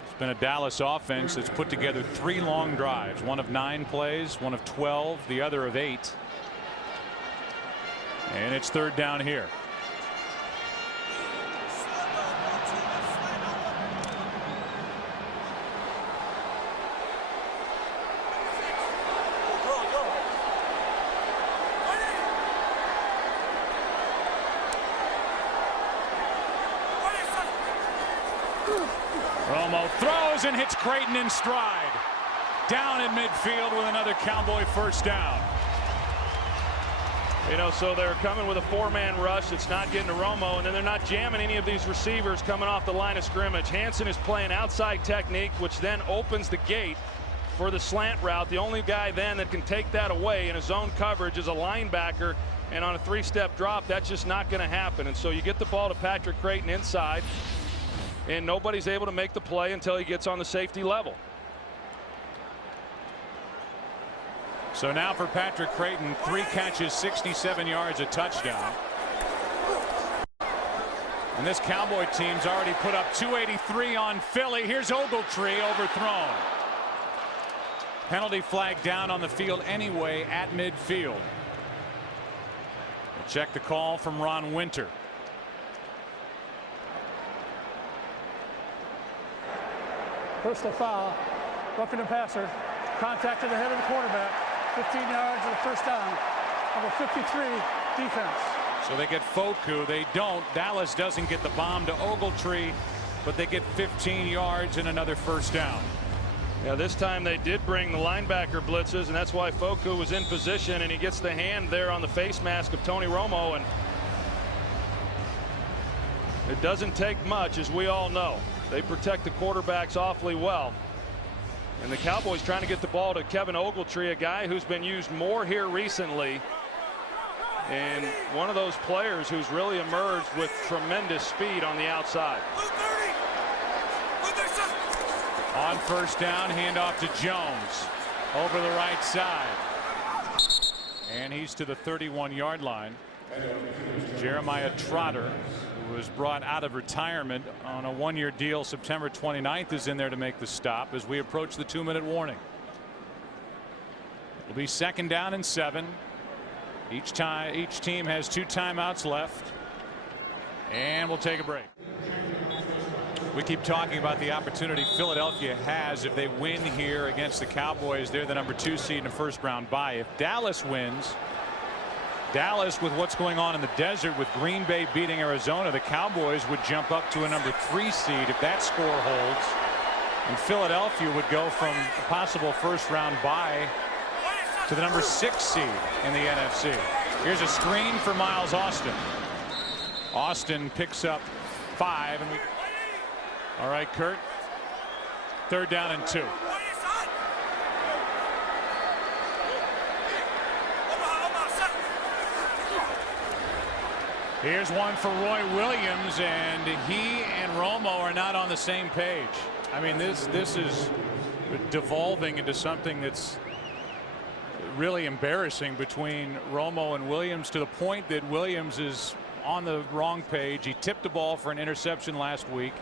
It's been a Dallas offense that's put together 3 long drives, one of 9 plays, one of 12, the other of 8. And it's 3rd down here. Romo throws and hits Creighton in stride. Down in midfield with another Cowboy 1st down. You know, so they're coming with a 4-man rush. It's not getting to Romo, and then they're not jamming any of these receivers coming off the line of scrimmage. Hansen is playing outside technique, which then opens the gate for the slant route. The only guy then that can take that away in a zone coverage is a linebacker, and on a 3-step drop, that's just not going to happen. And so you get the ball to Patrick Creighton inside, and nobody's able to make the play until he gets on the safety level. So now for Patrick Creighton, 3 catches, 67 yards, a touchdown. And this Cowboy team's already put up 283 on Philly. Here's Ogletree, overthrown. Penalty flag down on the field anyway at midfield. We'll check the call from Ron Winter. Personal foul, roughing the passer, contact to the head of the quarterback, 15 yards and a 1st down. Number 53, defense. So they get Foku. They don't. Dallas doesn't get the bomb to Ogletree, but they get 15 yards and another 1st down. Yeah, this time they did bring the linebacker blitzes, and that's why Foku was in position, and he gets the hand there on the face mask of Tony Romo, and it doesn't take much, as we all know. They protect the quarterbacks awfully well. And the Cowboys trying to get the ball to Kevin Ogletree, a guy who's been used more here recently. And one of those players who's really emerged with tremendous speed on the outside. On 1st down, handoff to Jones. Over the right side. And he's to the 31-yard line. Jeremiah Trotter, who was brought out of retirement on a 1-year deal September 29th, is in there to make the stop as we approach the 2-minute warning. It'll be 2nd down and 7. Each team has 2 timeouts left, and we'll take a break. We keep talking about the opportunity Philadelphia has if they win here against the Cowboys. They're the number 2 seed in a 1st-round bye. If Dallas wins, Dallas, with what's going on in the desert with Green Bay beating Arizona, the Cowboys would jump up to a number 3 seed if that score holds, and Philadelphia would go from a possible 1st-round bye to the number 6 seed in the NFC. Here's a screen for Miles Austin. Austin picks up 5, and all right, Kurt, 3rd down and 2. Here's one for Roy Williams, and he and Romo are not on the same page. I mean, this is devolving into something that's really embarrassing between Romo and Williams, to the point that Williams is on the wrong page. He tipped the ball for an interception last week.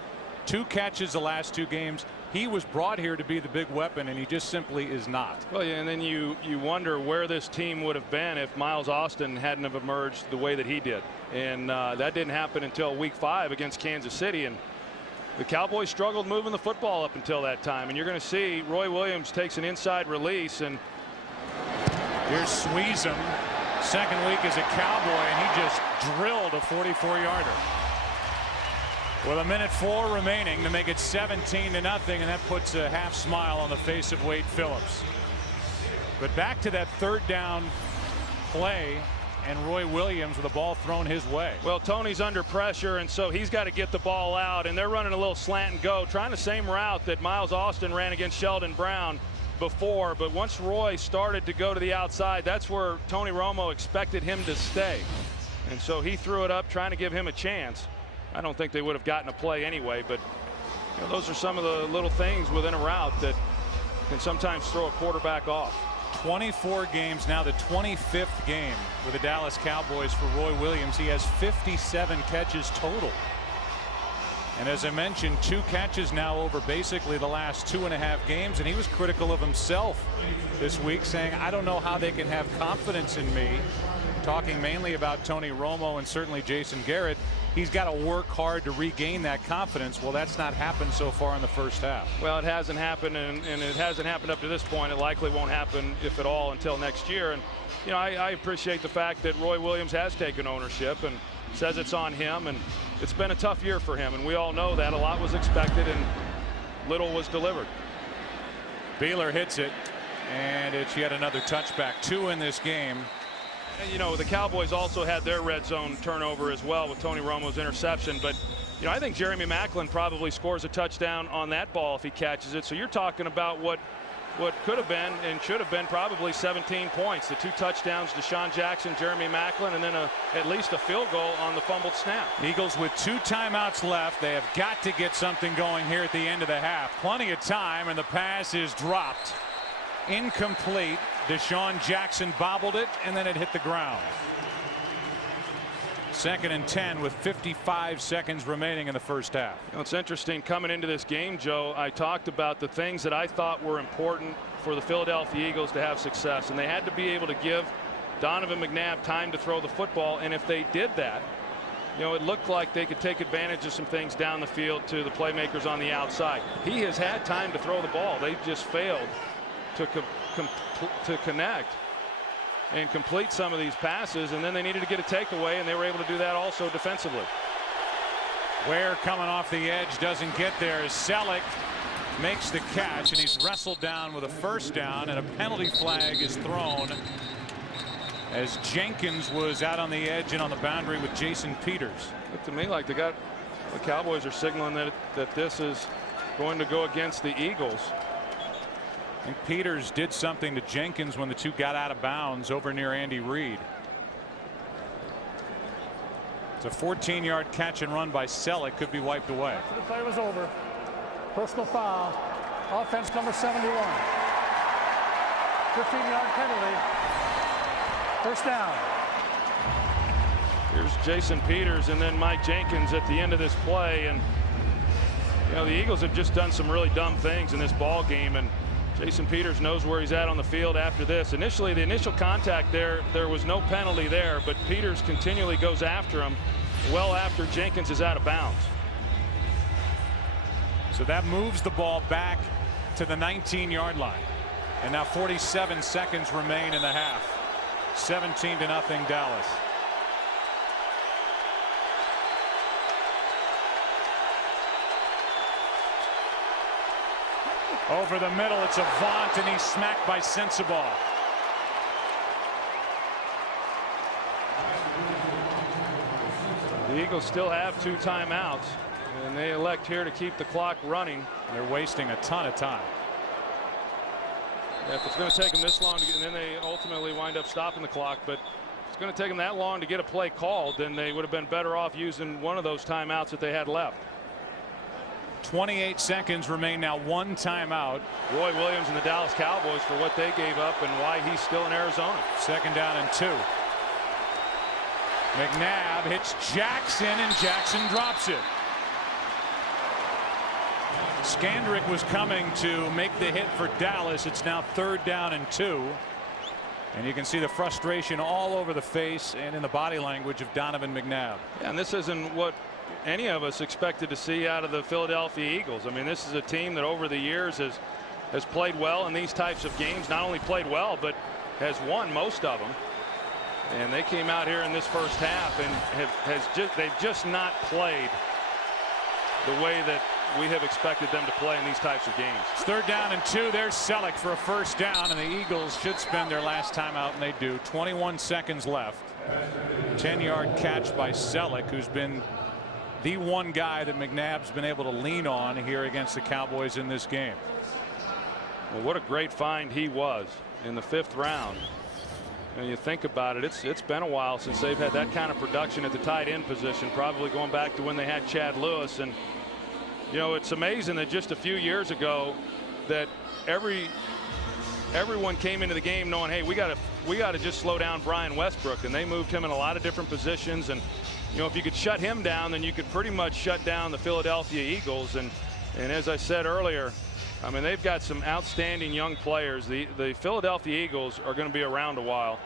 2 catches the last 2 games. He was brought here to be the big weapon, and he just simply is not. Well, yeah, and then you wonder where this team would have been if Miles Austin hadn't have emerged the way that he did. And that didn't happen until week 5 against Kansas City. And the Cowboys struggled moving the football up until that time. And you're going to see Roy Williams takes an inside release. And here's Sweezum, second week as a Cowboy, and he just drilled a 44-yarder. With 1:04 remaining to make it 17-0, and that puts a half smile on the face of Wade Phillips. But back to that 3rd down play, and Roy Williams with the ball thrown his way. Well, Tony's under pressure, and so he's got to get the ball out, and they're running a little slant and go, trying the same route that Miles Austin ran against Sheldon Brown before. But once Roy started to go to the outside, that's where Tony Romo expected him to stay, and so he threw it up trying to give him a chance. I don't think they would have gotten a play anyway, but you know, those are some of the little things within a route that can sometimes throw a quarterback off. 24 games now, the 25th game with the Dallas Cowboys for Roy Williams. He has 57 catches total. And as I mentioned, 2 catches now over basically the last 2.5 games. And he was critical of himself this week, saying, I don't know how they can have confidence in me. Talking mainly about Tony Romo and certainly Jason Garrett. He's got to work hard to regain that confidence. Well, that's not happened so far in the first half. Well, it hasn't happened, and it hasn't happened up to this point. It likely won't happen, if at all, until next year. And you know, I appreciate the fact that Roy Williams has taken ownership and says it's on him, and it's been a tough year for him, and we all know that. A lot was expected and little was delivered. Beeler hits it, and it's yet another touchback. 2 in this game. You know, the Cowboys also had their red zone turnover as well with Tony Romo's interception, but you know, I think Jeremy Maclin probably scores a touchdown on that ball if he catches it. So you're talking about what could have been and should have been probably 17 points. The 2 touchdowns, Deshaun Jackson, Jeremy Maclin, and then at least a field goal on the fumbled snap. Eagles with 2 timeouts left. They have got to get something going here at the end of the half. Plenty of time, and the pass is dropped. Incomplete. Deshaun Jackson bobbled it, and then it hit the ground. 2nd and 10 with 55 seconds remaining in the first half. You know, it's interesting coming into this game, Joe. I talked about the things that I thought were important for the Philadelphia Eagles to have success, and they had to be able to give Donovan McNabb time to throw the football. And if they did that, you know, it looked like they could take advantage of some things down the field to the playmakers on the outside. He has had time to throw the ball. They've just failed to connect and complete some of these passes, and then they needed to get a takeaway, and they were able to do that also defensively. Ware coming off the edge, doesn't get there. Selleck makes the catch, and he's wrestled down with a first down, and a penalty flag is thrown as Jenkins was out on the edge and on the boundary with Jason Peters. Looked to me like the Cowboys are signaling that this is going to go against the Eagles. I think Peters did something to Jenkins when the 2 got out of bounds over near Andy Reid. It's a 14-yard catch and run by Selleck, could be wiped away. After the play was over, personal foul, offense number 71. 15-yard penalty, first down. Here's Jason Peters and then Mike Jenkins at the end of this play, and you know, the Eagles have just done some really dumb things in this ball game, and Jason Peters knows where he's at on the field after this. Initially, the initial contact there was no penalty there, but Peters continually goes after him well after Jenkins is out of bounds. So that moves the ball back to the 19-yard line. And now 47 seconds remain in the half. 17-0 Dallas. Over the middle, it's Avant, and he's smacked by Sensabaugh. The Eagles still have 2 timeouts, and they elect here to keep the clock running. They're wasting a ton of time. If it's going to take them this long to get, and then they ultimately wind up stopping the clock, but if it's going to take them that long to get a play called, then they would have been better off using one of those timeouts that they had left. 28 seconds remain now. One timeout. Roy Williams and the Dallas Cowboys for what they gave up and why he's still in Arizona. 2nd down and 2. McNabb hits Jackson, and Jackson drops it. Skandrick was coming to make the hit for Dallas. It's now 3rd down and 2. And you can see the frustration all over the face and in the body language of Donovan McNabb. Yeah, and this isn't what any of us expected to see out of the Philadelphia Eagles. I mean, this is a team that over the years has played well in these types of games. Not only played well, but has won most of them. And they came out here in this first half and they've just not played the way that we have expected them to play in these types of games. It's 3rd down and 2. There's Selleck for a 1st down, and the Eagles should spend their last timeout, and they do. 21 seconds left. 10-yard catch by Selleck, who's been the one guy that McNabb's been able to lean on here against the Cowboys in this game. Well, what a great find he was in the 5th round. And you think about it, it's been a while since they've had that kind of production at the tight end position, probably going back to when they had Chad Lewis. And you know, it's amazing that just a few years ago that everyone came into the game knowing, hey, we got to just slow down Brian Westbrook, and they moved him in a lot of different positions. And you know, if you could shut him down, then you could pretty much shut down the Philadelphia Eagles. And as I said earlier, I mean, they've got some outstanding young players. The Philadelphia Eagles are going to be around a while,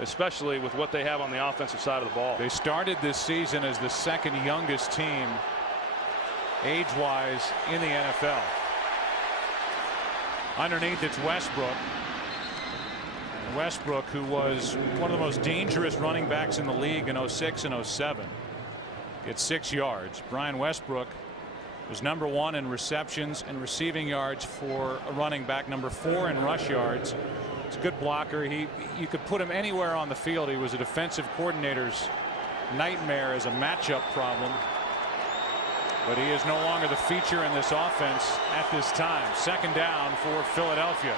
especially with what they have on the offensive side of the ball. They started this season as the 2nd youngest team age-wise in the NFL. Underneath, it's Westbrook. Westbrook, who was one of the most dangerous running backs in the league in 06 and 07, gets 6 yards. Brian Westbrook was number 1 in receptions and receiving yards for a running back, number 4 in rush yards. He's a good blocker. You could put him anywhere on the field. He was a defensive coordinator's nightmare as a matchup problem. But he is no longer the feature in this offense at this time. 2nd down for Philadelphia.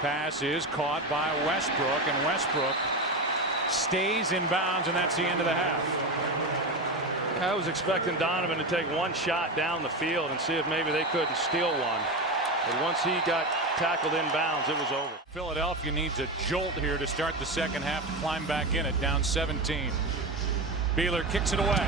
Pass is caught by Westbrook, and Westbrook stays in bounds, and that's the end of the half. I was expecting Donovan to take one shot down the field and see if maybe they couldn't steal one. But once he got tackled in bounds, it was over. Philadelphia needs a jolt here to start the 2nd half to climb back in it, down 17. Beeler kicks it away.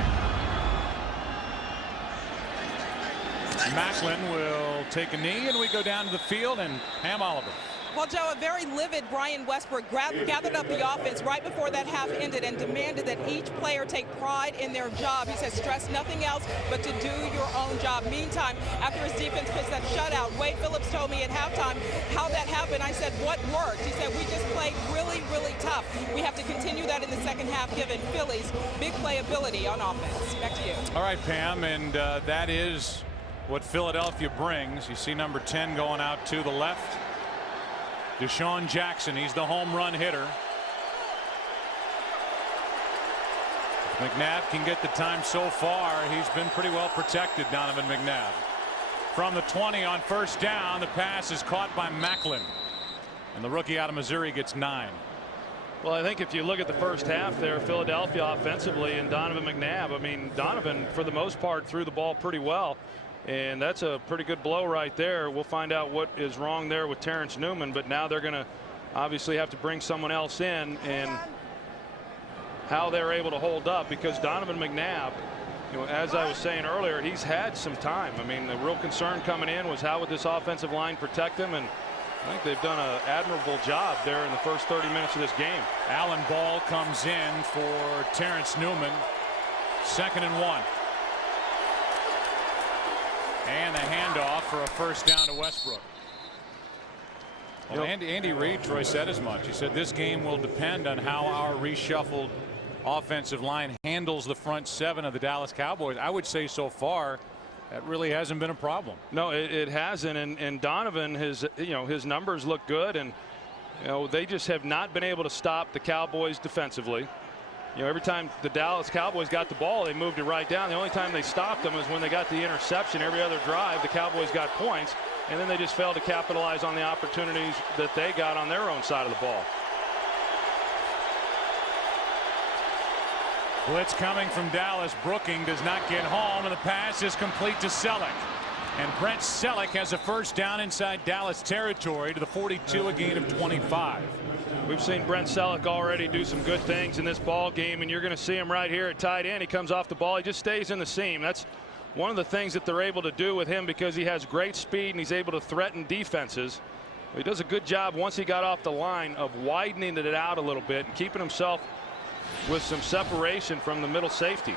Macklin will take a knee, and we go down to the field, and Ham Oliver. Well, Joe, a very livid Brian Westbrook gathered up the offense right before that half ended and demanded that each player take pride in their job. He said, stress nothing else but to do your own job. Meantime, after his defense pitched that shutout, Wade Phillips told me at halftime how that happened. I said, what worked? He said, we just played really, really tough. We have to continue that in the 2nd half, given Philly's big playability on offense. Back to you. All right, Pam, and that is what Philadelphia brings. You see number 10 going out to the left. Deshaun Jackson, he's the home run hitter. McNabb can get the time so far. He's been pretty well protected, Donovan McNabb. From the 20 on 1st down, the pass is caught by Macklin. And the rookie out of Missouri gets 9. Well, I think if you look at the first half there, Philadelphia offensively and Donovan McNabb, I mean, Donovan, for the most part, threw the ball pretty well. And that's a pretty good blow right there. We'll find out what is wrong there with Terrence Newman, but now they're going to obviously have to bring someone else in, and how they're able to hold up, because Donovan McNabb, you know, as I was saying earlier, he's had some time. I mean, the real concern coming in was how would this offensive line protect him, and I think they've done an admirable job there in the first 30 minutes of this game. Allen Ball comes in for Terrence Newman. 2nd and 1. And a handoff for a 1st down to Westbrook. Well, Andy Reid, Troy, said as much. He said this game will depend on how our reshuffled offensive line handles the front 7 of the Dallas Cowboys. I would say so far that really hasn't been a problem. No, it hasn't. And Donovan, his numbers look good, and they just have not been able to stop the Cowboys defensively. Every time the Dallas Cowboys got the ball, they moved it right down. The only time they stopped them is when they got the interception. Every other drive, the Cowboys got points, and then they just failed to capitalize on the opportunities that they got on their own side of the ball. Blitz coming from Dallas. Brooking does not get home, and the pass is complete to Selleck. And Brent Selleck has a first down inside Dallas territory to the 42, a gain of 25. We've seen Brent Selleck already do some good things in this ball game, and you're going to see him right here at tight end. He comes off the ball. He just stays in the seam. That's one of the things that they're able to do with him because he has great speed and he's able to threaten defenses. He does a good job once he got off the line of widening it out a little bit and keeping himself with some separation from the middle safety.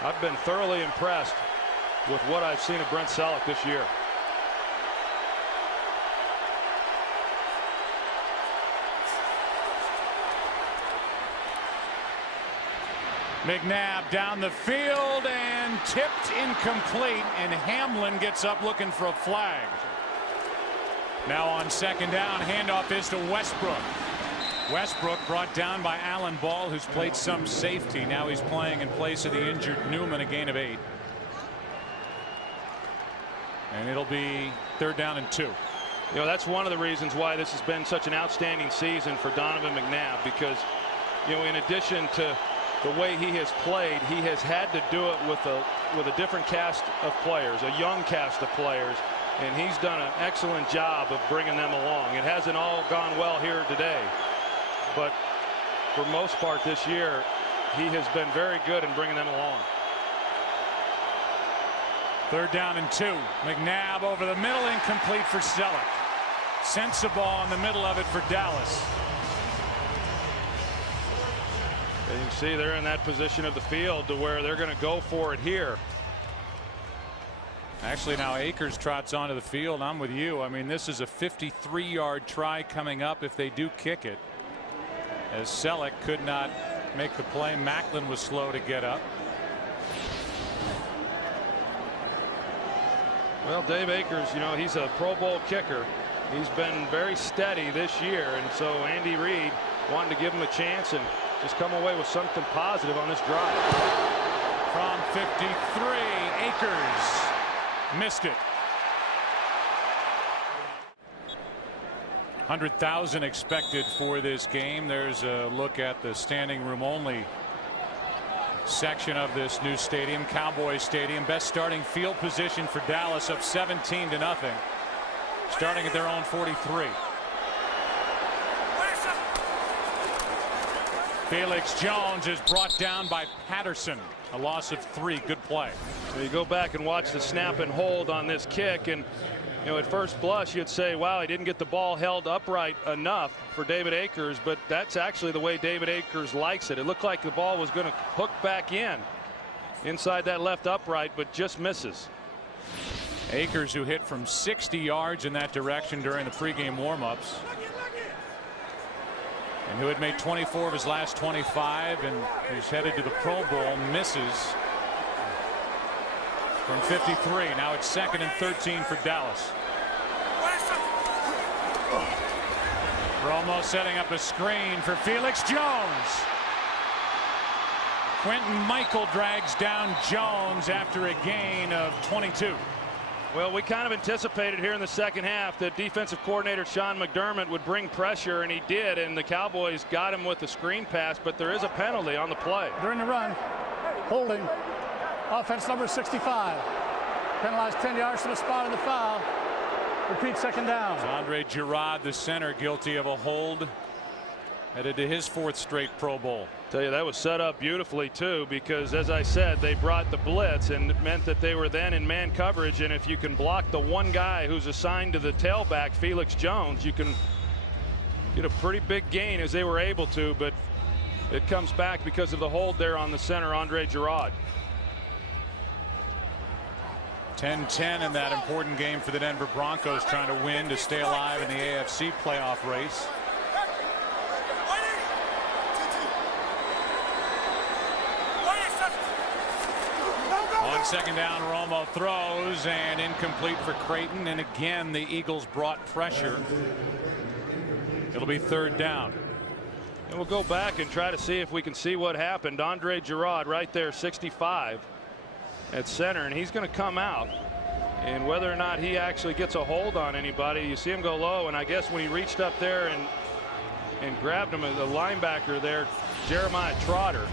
I've been thoroughly impressed with what I've seen of Brent Selleck this year. McNabb down the field and tipped incomplete, and Hamlin gets up looking for a flag. Now on second down, handoff is to Westbrook. Westbrook brought down by Alan Ball, who's played some safety. Now he's playing in place of the injured Newman, a gain of 8. And it'll be third down and 2. You know, that's one of the reasons why this has been such an outstanding season for Donovan McNabb, because, you know, in addition to the way he has played, he has had to do it with a different cast of players, a young cast of players, and he's done an excellent job of bringing them along. It hasn't all gone well here today, but for most part this year, he has been very good in bringing them along. Third down and 2. McNabb over the middle, incomplete for Selleck. Sends the ball in the middle of it for Dallas. And you can see they're in that position of the field to where they're going to go for it here. Actually, now Akers trots onto the field. I'm with you. I mean, this is a 53-yard try coming up if they do kick it, as Selleck could not make the play. Macklin was slow to get up. Well, Dave Akers, you know, he's a Pro Bowl kicker. He's been very steady this year, and so Andy Reid wanted to give him a chance and just come away with something positive on this drive. From 53, Akers missed it. 100,000 expected for this game. There's a look at the standing room only section of this new stadium, Cowboys Stadium. Best starting field position for Dallas, up 17-0, starting at their own 43. Felix Jones is brought down by Patterson, a loss of 3. Good play. So you go back and watch the snap and hold on this kick, and you know, at first blush you'd say, wow, he didn't get the ball held upright enough for David Akers, but that's actually the way David Akers likes it. It looked like the ball was going to hook back in inside that left upright, but just misses. Akers, who hit from 60 yards in that direction during the pregame warmups, and who had made 24 of his last 25 and who's headed to the Pro Bowl, misses from 53. Now it's 2nd and 13 for Dallas. Romo setting up a screen for Felix Jones. Quentin Michael drags down Jones after a gain of 22. Well, we kind of anticipated here in the second half that defensive coordinator Sean McDermott would bring pressure, and he did, and the Cowboys got him with the screen pass, but there is a penalty on the play. During the run, holding, offense number 65. Penalized 10 yards to the spot of the foul. Repeat, second down. Andre Girard, the center, guilty of a hold, headed to his 4th straight Pro Bowl. Tell you, that was set up beautifully too, because as I said, they brought the blitz, and it meant that they were then in man coverage, and if you can block the one guy who's assigned to the tailback, Felix Jones, you can get a pretty big gain, as they were able to, but it comes back because of the hold there on the center, Andre Girard. 10-10 in that important game for the Denver Broncos, trying to win to stay alive in the AFC playoff race. On second down, Romo throws, and incomplete for Creighton, and again the Eagles brought pressure. It'll be third down. And we'll go back and try to see if we can see what happened. Andre Girard right there, 65 at center, and he's going to come out, and whether or not he actually gets a hold on anybody, you see him go low, and I guess when he reached up there and grabbed him as a linebacker there, Jeremiah Trotter,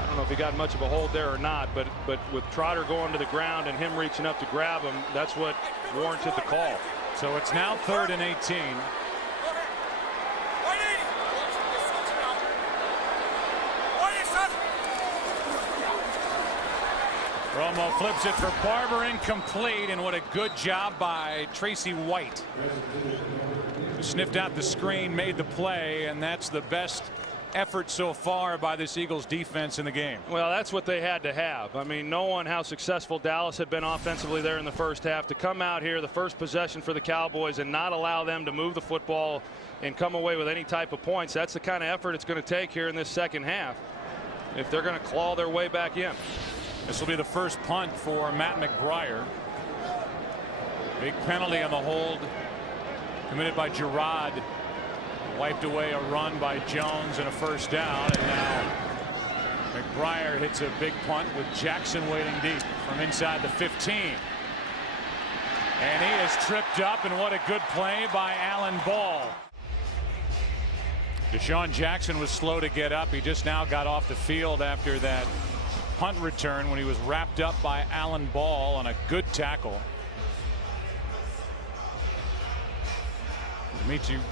I don't know if he got much of a hold there or not, but with Trotter going to the ground and him reaching up to grab him, that's what warranted the call. So it's now 3rd and 18. Romo flips it for Barber, incomplete, and what a good job by Tracy White, who sniffed out the screen, made the play, and that's the best effort so far by this Eagles defense in the game. Well, that's what they had to have. I mean, knowing how successful Dallas had been offensively there in the first half, to come out here the first possession for the Cowboys and not allow them to move the football and come away with any type of points, that's the kind of effort it's going to take here in this second half if they're going to claw their way back in. This will be the first punt for Matt McBriar. Big penalty on the hold committed by Gerard. Wiped away a run by Jones and a first down, and now McBriar hits a big punt with Jackson waiting deep from inside the 15. And he is tripped up, and what a good play by Alan Ball. Deshaun Jackson was slow to get up. He just now got off the field after that punt return when he was wrapped up by Alan Ball on a good tackle.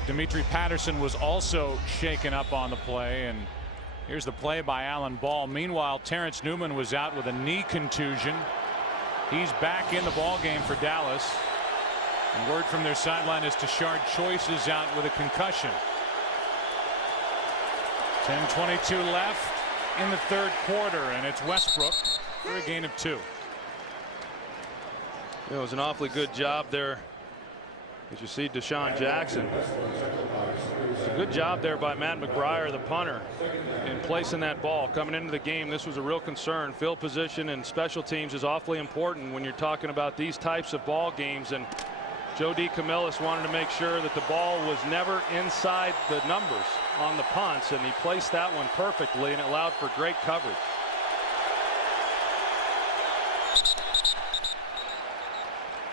Dimitri Patterson was also shaken up on the play, and here's the play by Alan Ball. Meanwhile, Terrence Newman was out with a knee contusion. He's back in the ball game for Dallas, and word from their sideline is Tashard Choice is out with a concussion. 10:22 left in the third quarter, and it's Westbrook for a gain of 2. It was an awfully good job there. As you see Deshaun Jackson. It's a good job there by Matt McBriar, the punter, in placing that ball. Coming into the game, this was a real concern. Field position and special teams is awfully important when you're talking about these types of ball games, and Joe DeCamillis wanted to make sure that the ball was never inside the numbers on the punts, and he placed that one perfectly, and it allowed for great coverage.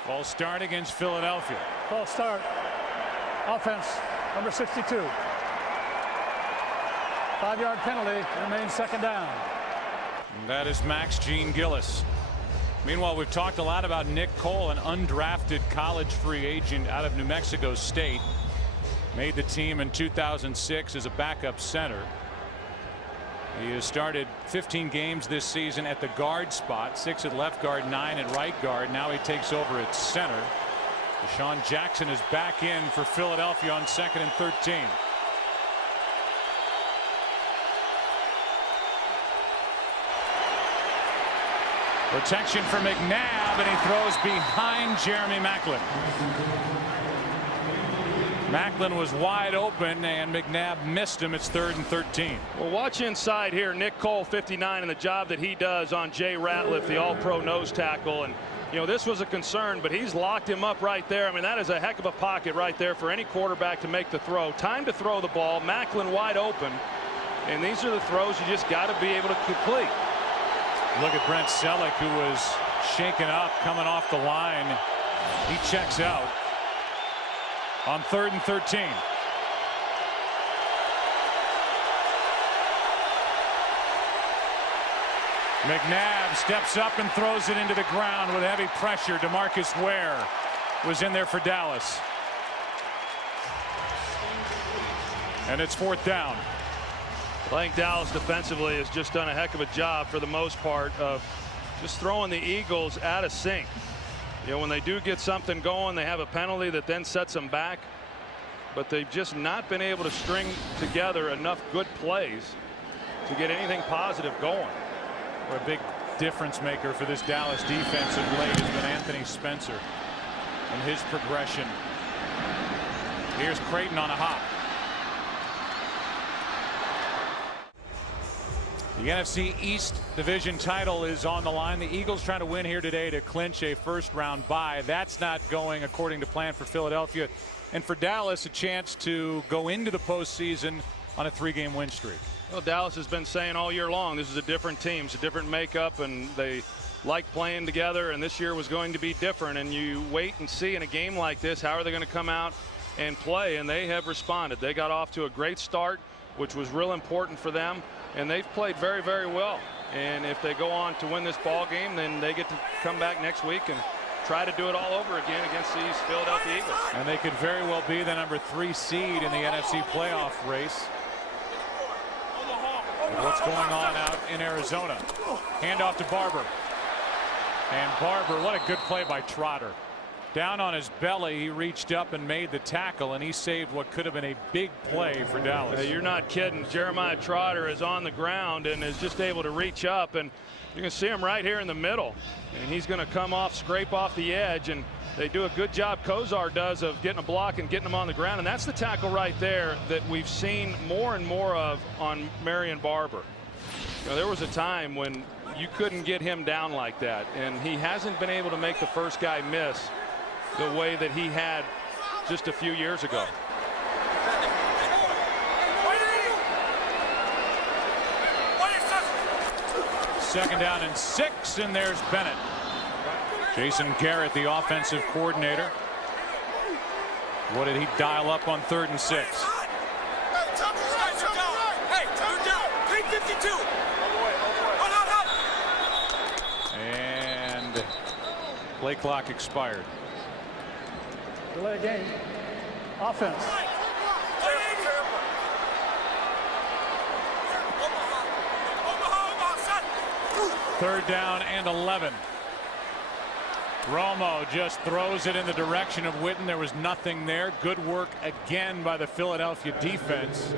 False start against Philadelphia. False start. Offense, number 62. 5-yard penalty, remains second down. And that is Max Gene Gillis. Meanwhile, we've talked a lot about Nick Cole, an undrafted college free agent out of New Mexico State. Made the team in 2006 as a backup center. He has started 15 games this season at the guard spot, 6 at left guard, 9 at right guard. Now he takes over at center. Deshaun Jackson is back in for Philadelphia on 2nd and 13. Protection for McNabb, and he throws behind Jeremy Maclin. Maclin was wide open, and McNabb missed him. It's 3rd and 13. Well, watch inside here. Nick Cole, 59, and the job that he does on Jay Ratliff, the all-pro nose tackle. And, you know, this was a concern, but he's locked him up right there. I mean, that is a heck of a pocket right there for any quarterback to make the throw. Time to throw the ball. Maclin wide open. And these are the throws you just got to be able to complete. Look at Brent Selleck, who was shaken up coming off the line. He checks out on 3rd and 13. McNabb steps up and throws it into the ground with heavy pressure. DeMarcus Ware was in there for Dallas. And it's 4th down. I think Dallas defensively has just done a heck of a job for the most part of just throwing the Eagles out of sync. You know, when they do get something going, they have a penalty that then sets them back. But they've just not been able to string together enough good plays to get anything positive going. A big difference maker for this Dallas defense of late has been Anthony Spencer and his progression. Here's Creighton on a hop. The NFC East division title is on the line. The Eagles trying to win here today to clinch a first-round bye. That's not going according to plan for Philadelphia. And for Dallas, a chance to go into the postseason on a 3-game win streak. Well, Dallas has been saying all year long this is a different team. It's a different makeup, and they like playing together, and this year was going to be different. And you wait and see in a game like this, how are they going to come out and play? And they have responded. They got off to a great start, which was real important for them. and they've played very, very well. And if they go on to win this ball game, then they get to come back next week and try to do it all over again against these Philadelphia Eagles. And they could very well be the number 3 seed in the NFC playoff race. With what's going on out in Arizona. Handoff to Barber. And Barber, what a good play by Trotter. Down on his belly, he reached up and made the tackle, and he saved what could have been a big play for Dallas. You're not kidding. Jeremiah Trotter is on the ground and is just able to reach up, and you can see him right here in the middle. And he's going to come off, scrape off the edge, and they do a good job, Kozar does, of getting a block and getting him on the ground. And that's the tackle right there that we've seen more and more of on Marion Barber. You know, there was a time when you couldn't get him down like that, and he hasn't been able to make the first guy miss the way that he had just a few years ago. Second down and 6, and there's Bennett. Jason Garrett, the offensive coordinator. What did he dial up on 3rd and 6? And play clock expired. Delay game. Offense. Third down and 11. Romo just throws it in the direction of Witten. There was nothing there. Good work again by the Philadelphia defense.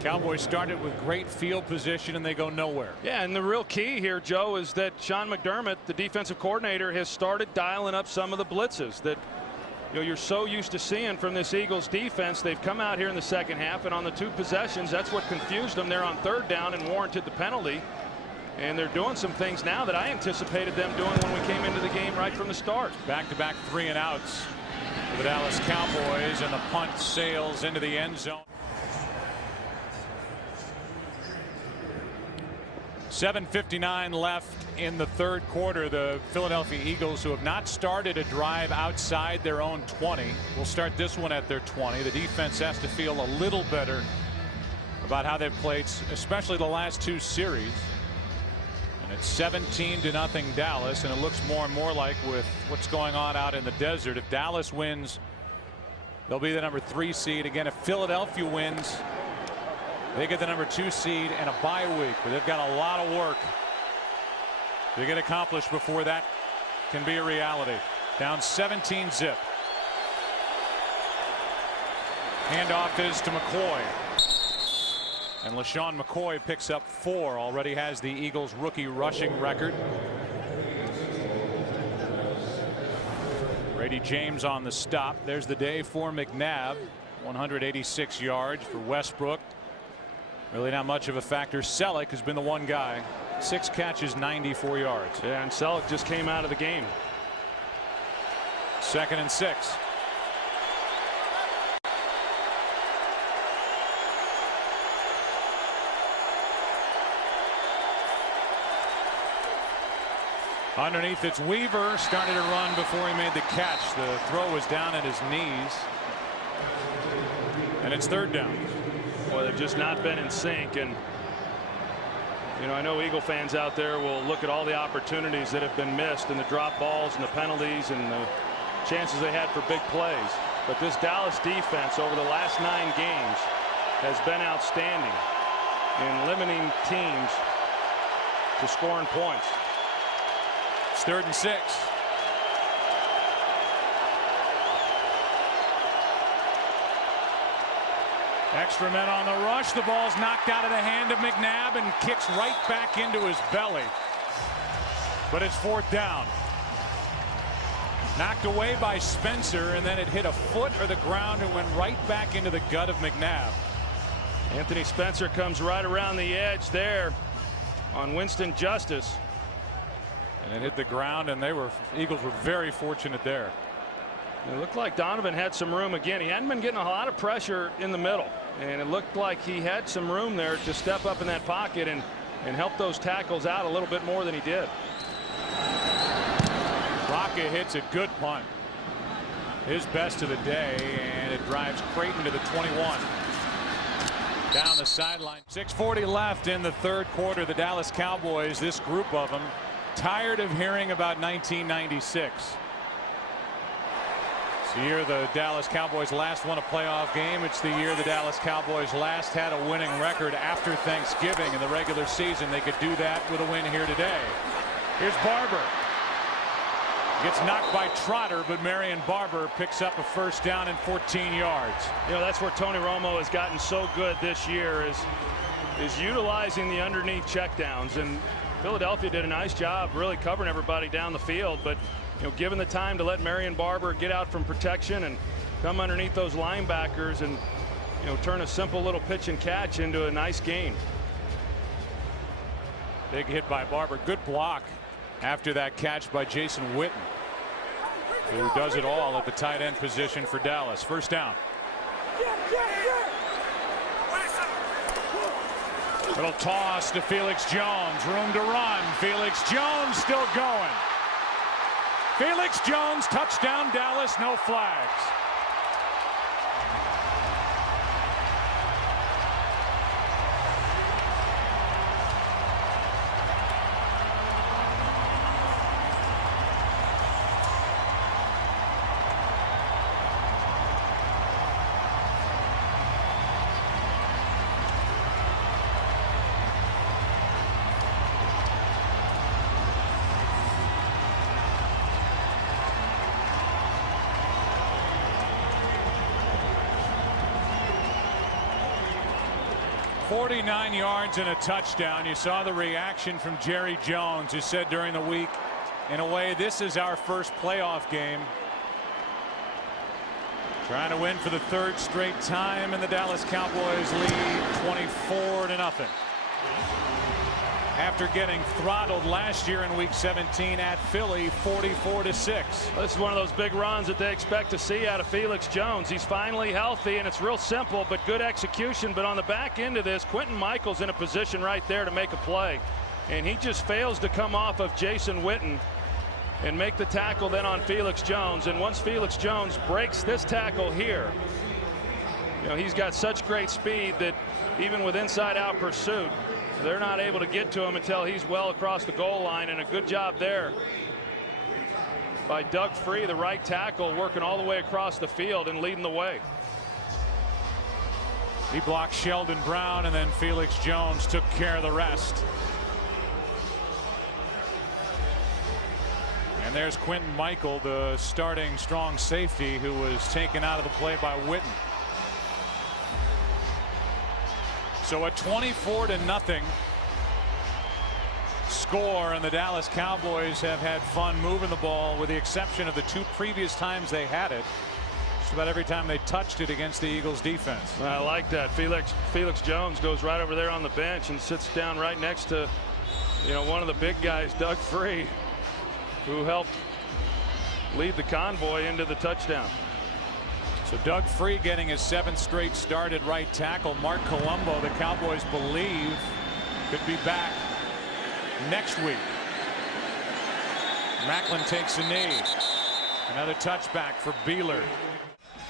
Cowboys started with great field position and they go nowhere. Yeah, and the real key here, Joe, is that Sean McDermott, the defensive coordinator, has started dialing up some of the blitzes that you're so used to seeing from this Eagles defense. They've come out here in the second half, and on the 2 possessions, that's what confused them there on 3rd down and warranted the penalty. And they're doing some things now that I anticipated them doing when we came into the game right from the start. Back-to-back 3-and-outs for the Dallas Cowboys, and the punt sails into the end zone. 7:59 left in the 3rd quarter. The Philadelphia Eagles, who have not started a drive outside their own 20, will start this one at their 20. The defense has to feel a little better about how they've played, especially the last 2 series. And it's 17-0 Dallas, and it looks more and more like, with what's going on out in the desert, if Dallas wins, they'll be the number 3 seed. Again, if Philadelphia wins, they get the number 2 seed and a bye week, but they've got a lot of work to get accomplished before that can be a reality. Down 17-0. Handoff is to McCoy. And LaShawn McCoy picks up 4. Already has the Eagles rookie rushing record. Brady James on the stop. There's the day for McNabb. 186 yards for Westbrook. Really not much of a factor. Selleck has been the one guy. 6 catches, 94 yards. Yeah, and Selleck just came out of the game. 2nd and 6. Underneath, it's Weaver. Started to run before he made the catch. The throw was down at his knees. And it's 3rd down. Well, they've just not been in sync. And, you know, I know Eagle fans out there will look at all the opportunities that have been missed, and the drop balls and the penalties and the chances they had for big plays. But this Dallas defense over the last 9 games has been outstanding in limiting teams to scoring points. It's 3rd and 6. Extra men on the rush. The ball's knocked out of the hand of McNabb and kicks right back into his belly. But it's 4th down. Knocked away by Spencer, and then it hit a foot or the ground and went right back into the gut of McNabb. Anthony Spencer comes right around the edge there on Winston Justice. And it hit the ground, and Eagles were very fortunate there. It looked like Donovan had some room again. He hadn't been getting a lot of pressure in the middle, and it looked like he had some room there to step up in that pocket and help those tackles out a little bit more than he did. Rocket hits a good punt. His best of the day, and it drives Creighton to the 21. Down the sideline. 6:40 left in the third quarter. The Dallas Cowboys, this group of them, tired of hearing about 1996. It's the year the Dallas Cowboys last won a playoff game. It's the year the Dallas Cowboys last had a winning record after Thanksgiving in the regular season. They could do that with a win here today. Here's Barber. Gets knocked by Trotter, but Marion Barber picks up a first down and 14 yards. You know, that's where Tony Romo has gotten so good this year is utilizing the underneath checkdowns. And Philadelphia did a nice job really covering everybody down the field, but given the time to let Marion Barber get out from protection and come underneath those linebackers and turn a simple little pitch and catch into a nice gain. Big hit by Barber. Good block after that catch by Jason Witten, who does it all at the tight end position for Dallas. First down. Little toss to Felix Jones. Room to run. Felix Jones still going. Felix Jones, touchdown Dallas, no flags. .49 yards and a touchdown. You saw the reaction from Jerry Jones, who said during the week, in a way, this is our first playoff game. Trying to win for the third straight time, and the Dallas Cowboys lead 24-0. After getting throttled last year in week 17 at Philly, 44-6. This is one of those big runs that they expect to see out of Felix Jones. He's finally healthy, and it's real simple, but good execution. But on the back end of this, Quentin Michael's in a position right there to make a play, and he just fails to come off of Jason Witten and make the tackle then on Felix Jones. And once Felix Jones breaks this tackle here, he's got such great speed that even with inside-out pursuit, they're not able to get to him until he's well across the goal line. And a good job there by Doug Free, the right tackle, working all the way across the field and leading the way. He blocked Sheldon Brown, and then Felix Jones took care of the rest. And there's Quentin Michael, the starting strong safety, who was taken out of the play by Witten. So a 24-0 score, and the Dallas Cowboys have had fun moving the ball, with the exception of the two previous times they had it. Just about every time they touched it against the Eagles defense. I like that. Felix Jones goes right over there on the bench and sits down right next to one of the big guys, Doug Free, who helped lead the convoy into the touchdown. So Doug Free getting his 7th straight start at right tackle. Mark Colombo, the Cowboys believe, could be back next week. Macklin takes a knee. Another touchback for Beeler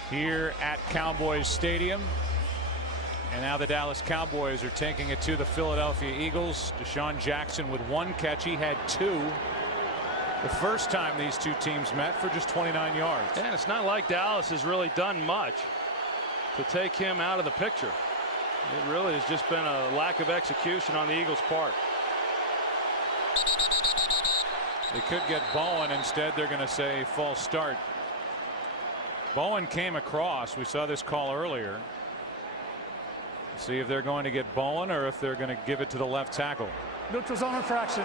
here at Cowboys Stadium. And now the Dallas Cowboys are taking it to the Philadelphia Eagles. Deshaun Jackson with 1 catch. He had 2 the first time these two teams met, for just 29 yards. And it's not like Dallas has really done much to take him out of the picture. It really has just been a lack of execution on the Eagles' part. They could get Bowen. Instead, they're going to say false start. Bowen came across. We saw this call earlier. See if they're going to get Bowen or if they're going to give it to the left tackle. Neutral zone infraction.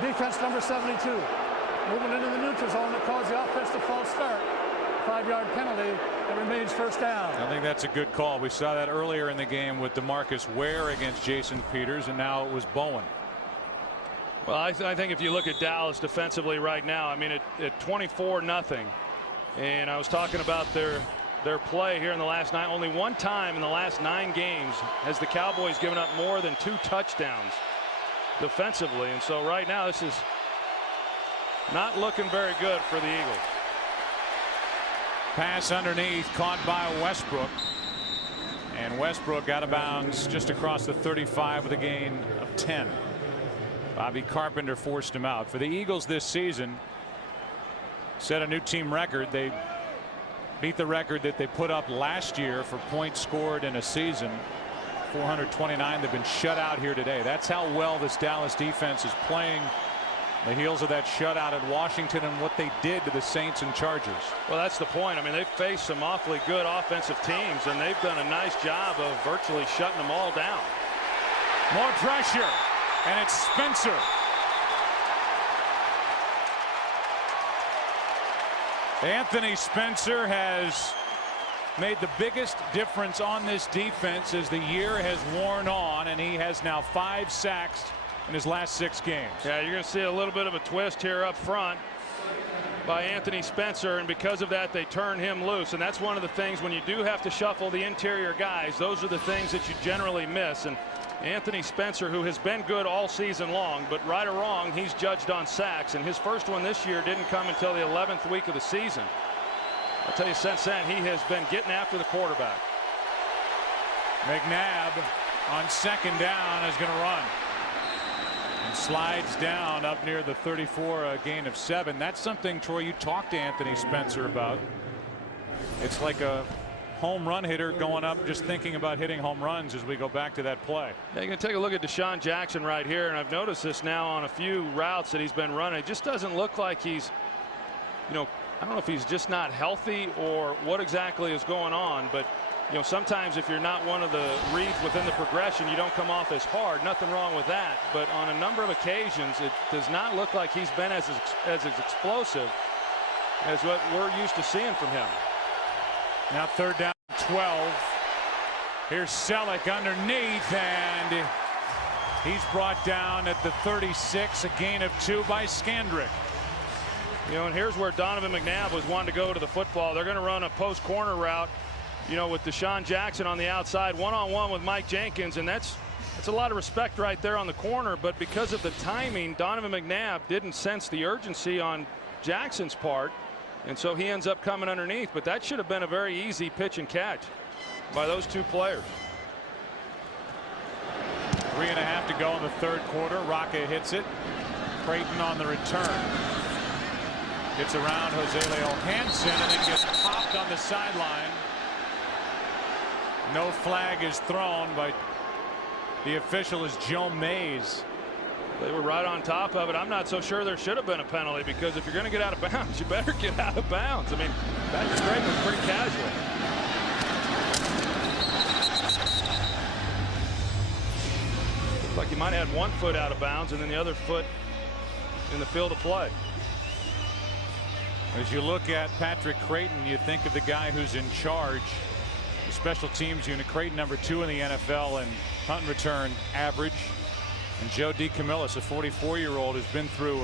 Defense number 72. Moving into the neutral zone that caused the offense to false start. 5-yard penalty. It remains first down. I think that's a good call. We saw that earlier in the game with DeMarcus Ware against Jason Peters, and now it was Bowen. Well, I think if you look at Dallas defensively right now, I mean, at 24-0, and I was talking about their play here in the last 9. Only one time in the last 9 games has the Cowboys given up more than 2 touchdowns defensively, and so right now this is not looking very good for the Eagles. Pass underneath, caught by Westbrook, And Westbrook out of bounds just across the 35 with a gain of 10. Bobby Carpenter forced him out. For the Eagles this season, set a new team record. They beat the record that they put up last year for points scored in a season, 429. They've been shut out here today. That's how well this Dallas defense is playing. The heels of that shutout at Washington and what they did to the Saints and Chargers. Well, that's the point. I mean, they've faced some awfully good offensive teams, and they've done a nice job of virtually shutting them all down. More pressure, and it's Spencer. Anthony Spencer has made the biggest difference on this defense as the year has worn on, and he has now 5 sacks in his last 6 games. Yeah, you're going to see a little bit of a twist here up front by Anthony Spencer, and because of that they turn him loose. And that's one of the things when you do have to shuffle the interior guys, those are the things that you generally miss. And Anthony Spencer, who has been good all season long, but right or wrong, he's judged on sacks, and his first one this year didn't come until the 11th week of the season. I'll tell you, since then he has been getting after the quarterback. McNabb on second down is going to run and slides down up near the 34, a gain of 7. That's something, Troy, you talked to Anthony Spencer about. It's like a home run hitter going up, just thinking about hitting home runs as we go back to that play. Yeah, you can take a look at Deshaun Jackson right here, and I've noticed this now on a few routes that he's been running. It just doesn't look like he's, I don't know if he's just not healthy or what exactly is going on, but sometimes if you're not one of the reads within the progression, you don't come off as hard. Nothing wrong with that, but on a number of occasions it does not look like he's been as explosive as what we're used to seeing from him. Now third down 12. Here's Selleck underneath, and he's brought down at the 36, a gain of 2 by Skandrick. And here's where Donovan McNabb was wanting to go to the football. They're going to run a post corner route, with Deshaun Jackson on the outside, one-on-one with Mike Jenkins, and that's a lot of respect right there on the corner. But because of the timing, Donovan McNabb didn't sense the urgency on Jackson's part, and so he ends up coming underneath. But that should have been a very easy pitch and catch by those 2 players. 3.5 to go in the third quarter. Rocca hits it. Creighton on the return. Gets around Jose Leo Hansen and then gets popped on the sideline. No flag is thrown, but the official is Joe Mays. They were right on top of it. I'm not so sure there should have been a penalty, because if you're going to get out of bounds, you better get out of bounds. I mean, Patrick Creighton was pretty casual. Looked like he might have had 1 foot out of bounds and then the other foot in the field of play. As you look at Patrick Creighton, you think of the guy who's in charge, the special teams unit. Creighton, number 2 in the NFL in punt and return average. And Joe DeCamillis, a 44-year-old, has been through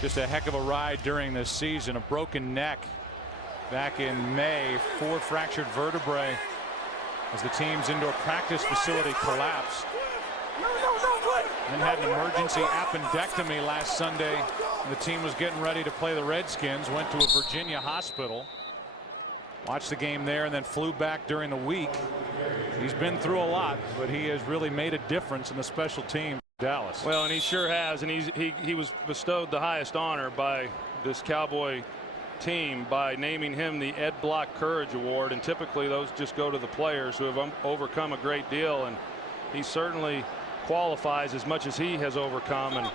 just a heck of a ride during this season. A broken neck back in May, 4 fractured vertebrae as the team's indoor practice facility collapsed. And had an emergency appendectomy last Sunday. The team was getting ready to play the Redskins, went to a Virginia hospital, watched the game there, and then flew back during the week. He's been through a lot, but he has really made a difference in the special team. Dallas. Well, and he sure has, and he was bestowed the highest honor by this Cowboy team by naming him the Ed Block Courage Award, and typically those just go to the players who have overcome a great deal, and he certainly qualifies as much as he has overcome, and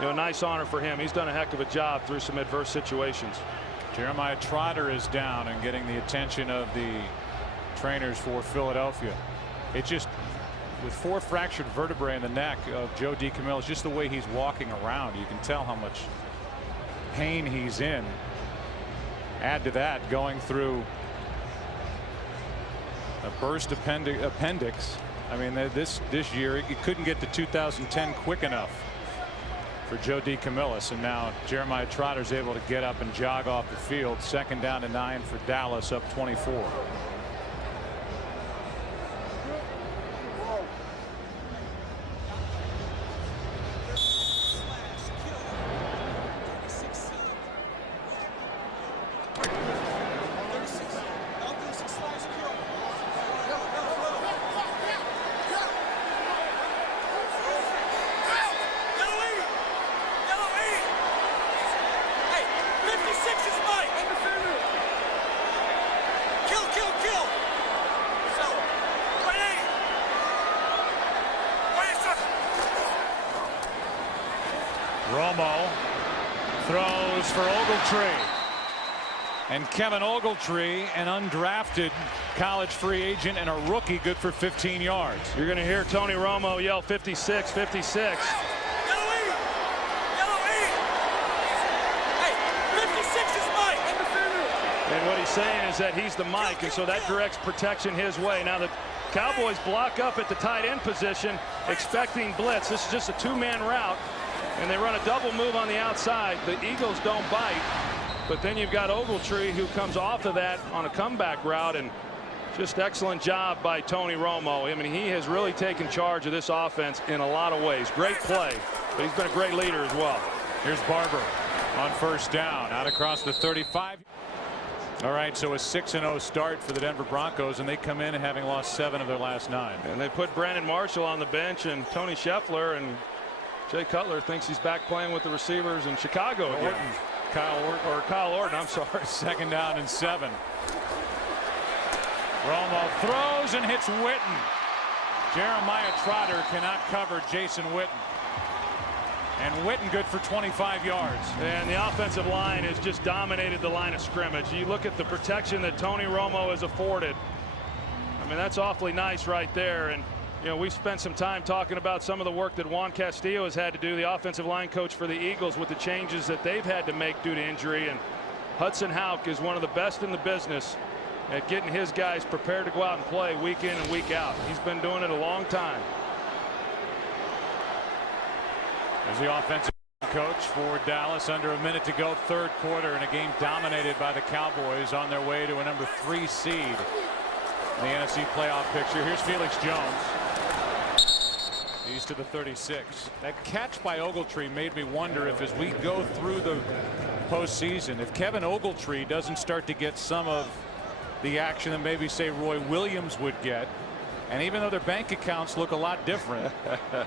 a nice honor for him. He's done a heck of a job through some adverse situations. Jeremiah Trotter is down and getting the attention of the trainers for Philadelphia. It's just with 4 fractured vertebrae in the neck of Joe DeCamillis, just the way he's walking around, you can tell how much pain he's in. Add to that going through a burst appendix. I mean, this year it couldn't get to 2010 quick enough for Joe DeCamillis, and now Jeremiah Trotter's able to get up and jog off the field. Second down and 9 for Dallas, up 24. Romo throws for Ogletree. And Kevin Ogletree, an undrafted college free agent and a rookie, good for 15 yards. You're going to hear Tony Romo yell 56, 56. Yellow 8! Yellow 8! Hey, 56 is Mike! And what he's saying is that he's the Mike, and so that directs protection his way. Now the Cowboys block up at the tight end position, expecting blitz. This is just a two-man route, and they run a double move on the outside. The Eagles don't bite. But then you've got Ogletree, who comes off of that on a comeback route, and just excellent job by Tony Romo. I mean, he has really taken charge of this offense in a lot of ways. Great play, but he's been a great leader as well. Here's Barber on first down, out across the 35. All right, so a 6-0 start for the Denver Broncos, and they come in having lost 7 of their last 9. And they put Brandon Marshall on the bench, and Tony Scheffler, and Jay Cutler thinks he's back playing with the receivers in Chicago again. Kyle Orton, I'm sorry. 2nd down and 7. Romo throws and hits Witten. Jeremiah Trotter cannot cover Jason Witten. And Witten good for 25 yards. And the offensive line has just dominated the line of scrimmage. You look at the protection that Tony Romo has afforded. I mean, that's awfully nice right there. And you know, we spent some time talking about some of the work that Juan Castillo has had to do, the offensive line coach for the Eagles, with the changes that they've had to make due to injury. And Hudson Houck is one of the best in the business at getting his guys prepared to go out and play week in and week out. He's been doing it a long time. As the offensive coach for Dallas, under a minute to go, 3rd quarter, in a game dominated by the Cowboys on their way to a number 3 seed in the NFC playoff picture. Here's Felix Jones. He's to the 36. That catch by Ogletree made me wonder if, as we go through the postseason, if Kevin Ogletree doesn't start to get some of the action that maybe, say, Roy Williams would get. And even though their bank accounts look a lot different,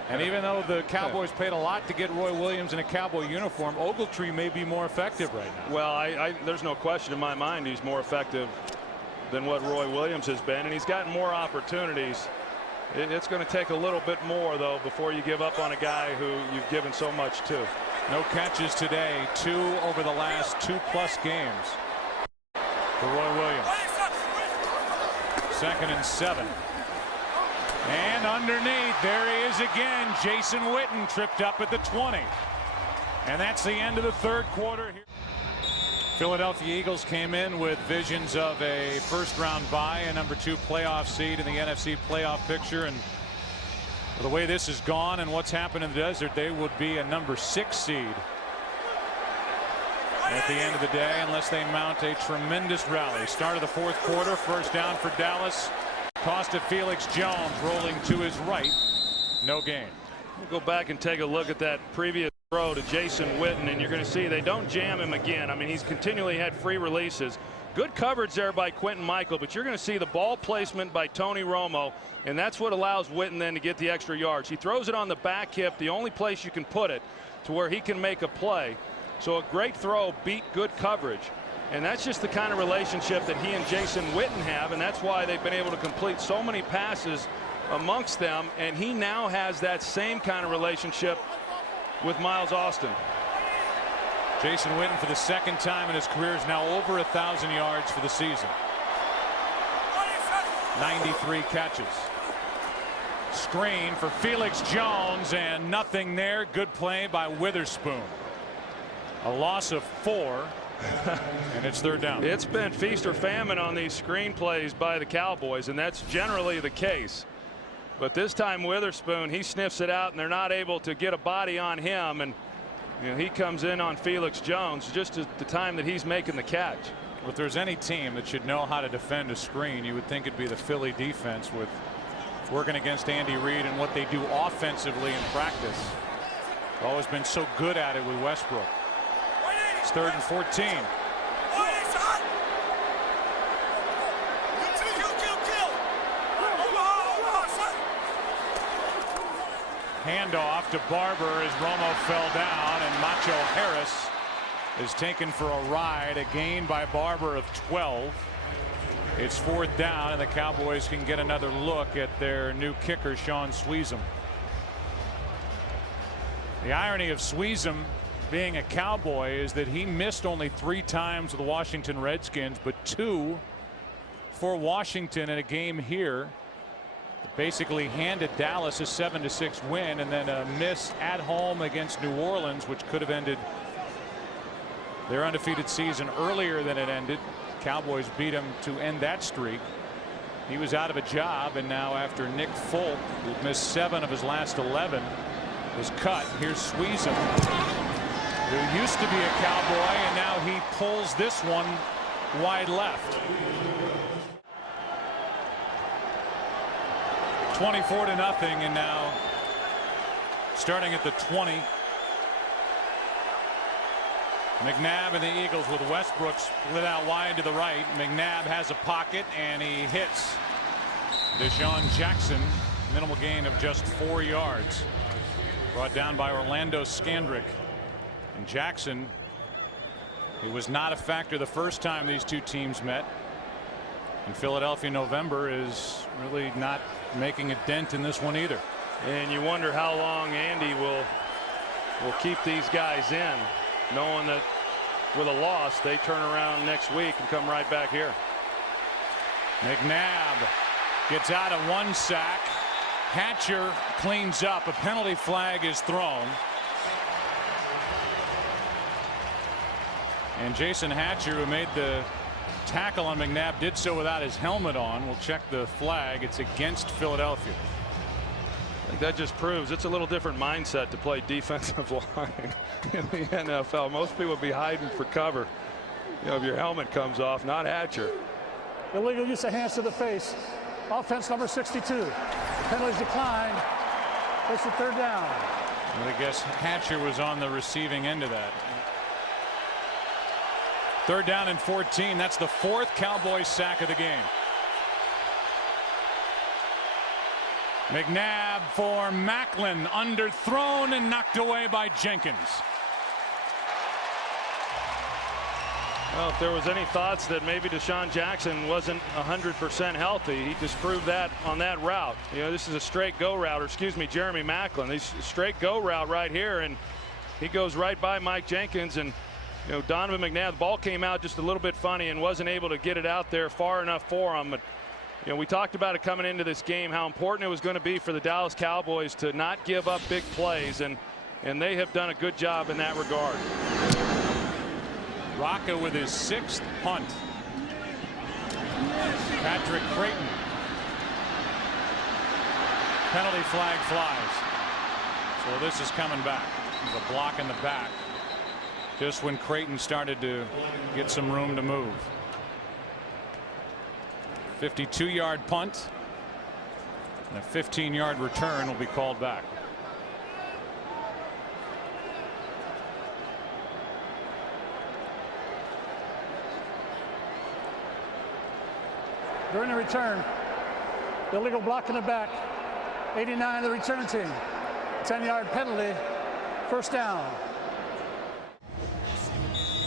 and even though the Cowboys paid a lot to get Roy Williams in a Cowboy uniform, Ogletree may be more effective right now. Well, there's no question in my mind he's more effective than what Roy Williams has been, and he's gotten more opportunities. It's going to take a little bit more, though, before you give up on a guy who you've given so much to. No catches today, 2 over the last 2+ games for Roy Williams. 2nd and 7. And underneath, there he is again. Jason Witten tripped up at the 20. And that's the end of the 3rd quarter here. Philadelphia Eagles came in with visions of a 1st-round bye, a number 2 playoff seed in the NFC playoff picture. And the way this has gone and what's happened in the desert, they would be a number 6 seed at the end of the day, unless they mount a tremendous rally. Start of the 4th quarter, 1st down for Dallas. Toss to Felix Jones, rolling to his right. No gain. We'll go back and take a look at that previous throw to Jason Witten, and you're going to see they don't jam him again. I mean, he's continually had free releases. Good coverage there by Quentin Michael, but you're going to see the ball placement by Tony Romo, and that's what allows Witten then to get the extra yards. He throws it on the back hip, the only place you can put it, to where he can make a play. So a great throw beat good coverage. And that's just the kind of relationship that he and Jason Witten have, and that's why they've been able to complete so many passes amongst them. And he now has that same kind of relationship with Miles Austin. Jason Witten, for the 2nd time in his career, is now over 1,000 yards for the season. 93 catches. Screen for Felix Jones, and nothing there. Good play by Witherspoon. A loss of 4. And it's 3rd down. It's been feast or famine on these screen plays by the Cowboys, and that's generally the case. But this time Witherspoon, he sniffs it out, and they're not able to get a body on him, and you know, he comes in on Felix Jones just at the time that he's making the catch. Well, if there's any team that should know how to defend a screen, you would think it'd be the Philly defense, with working against Andy Reid and what they do offensively in practice. Always been so good at it with Westbrook. It's 3rd and 14. Handoff to Barber as Romo fell down, and Macho Harris is taken for a ride. A gain by Barber of 12. It's 4th down, and the Cowboys can get another look at their new kicker, Sean Sweezum. The irony of Sweezum being a Cowboy is that he missed only 3 times with the Washington Redskins, but 2 for Washington in a game here. Basically handed Dallas a 7-6 win, and then a miss at home against New Orleans, which could have ended their undefeated season earlier than it ended. Cowboys beat him to end that streak. He was out of a job, and now after Nick Folk, who missed 7 of his last 11, was cut. Here's Sweezum, who used to be a Cowboy, and now he pulls this one wide left. 24-0, and now starting at the 20. McNabb and the Eagles with Westbrook split out wide to the right. McNabb has a pocket, and he hits Deshaun Jackson. Minimal gain of just 4 yards. Brought down by Orlando Scandrick. And Jackson, who was not a factor the first time these two teams met in Philadelphia in November, is really not making a dent in this one either. And you wonder how long Andy will keep these guys in, knowing that with a loss they turn around next week and come right back here. McNabb gets out of 1 sack. Hatcher cleans up. A penalty flag is thrown. And Jason Hatcher, who made the tackle on McNabb, did so without his helmet on. We'll check the flag. It's against Philadelphia. I think that just proves it's a little different mindset to play defensive line in the NFL. Most people would be hiding for cover, you know, if your helmet comes off. Not Hatcher. Illegal use of hands to the face. Offense number 62. Penalties declined. It's a 3rd down. And I guess Hatcher was on the receiving end of that. 3rd down and 14. That's the 4th Cowboys sack of the game. McNabb for Macklin, underthrown and knocked away by Jenkins. Well, if there was any thoughts that maybe Deshaun Jackson wasn't 100% healthy, he just proved that on that route. You know, this is a straight go route, or excuse me, Jeremy Macklin. He's a straight go route right here, and he goes right by Mike Jenkins. And you know, Donovan McNabb, the ball came out just a little bit funny and wasn't able to get it out there far enough for him. But you know, we talked about it coming into this game, how important it was going to be for the Dallas Cowboys to not give up big plays, and they have done a good job in that regard. Rocca with his 6th punt. Patrick Creighton. Penalty flag flies. So this is coming back. There's a block in the back just when Creighton started to get some room to move. 52-yard punt, and a 15-yard return will be called back. During the return, illegal block in the back. 89 the return team. 10-yard penalty. 1st down.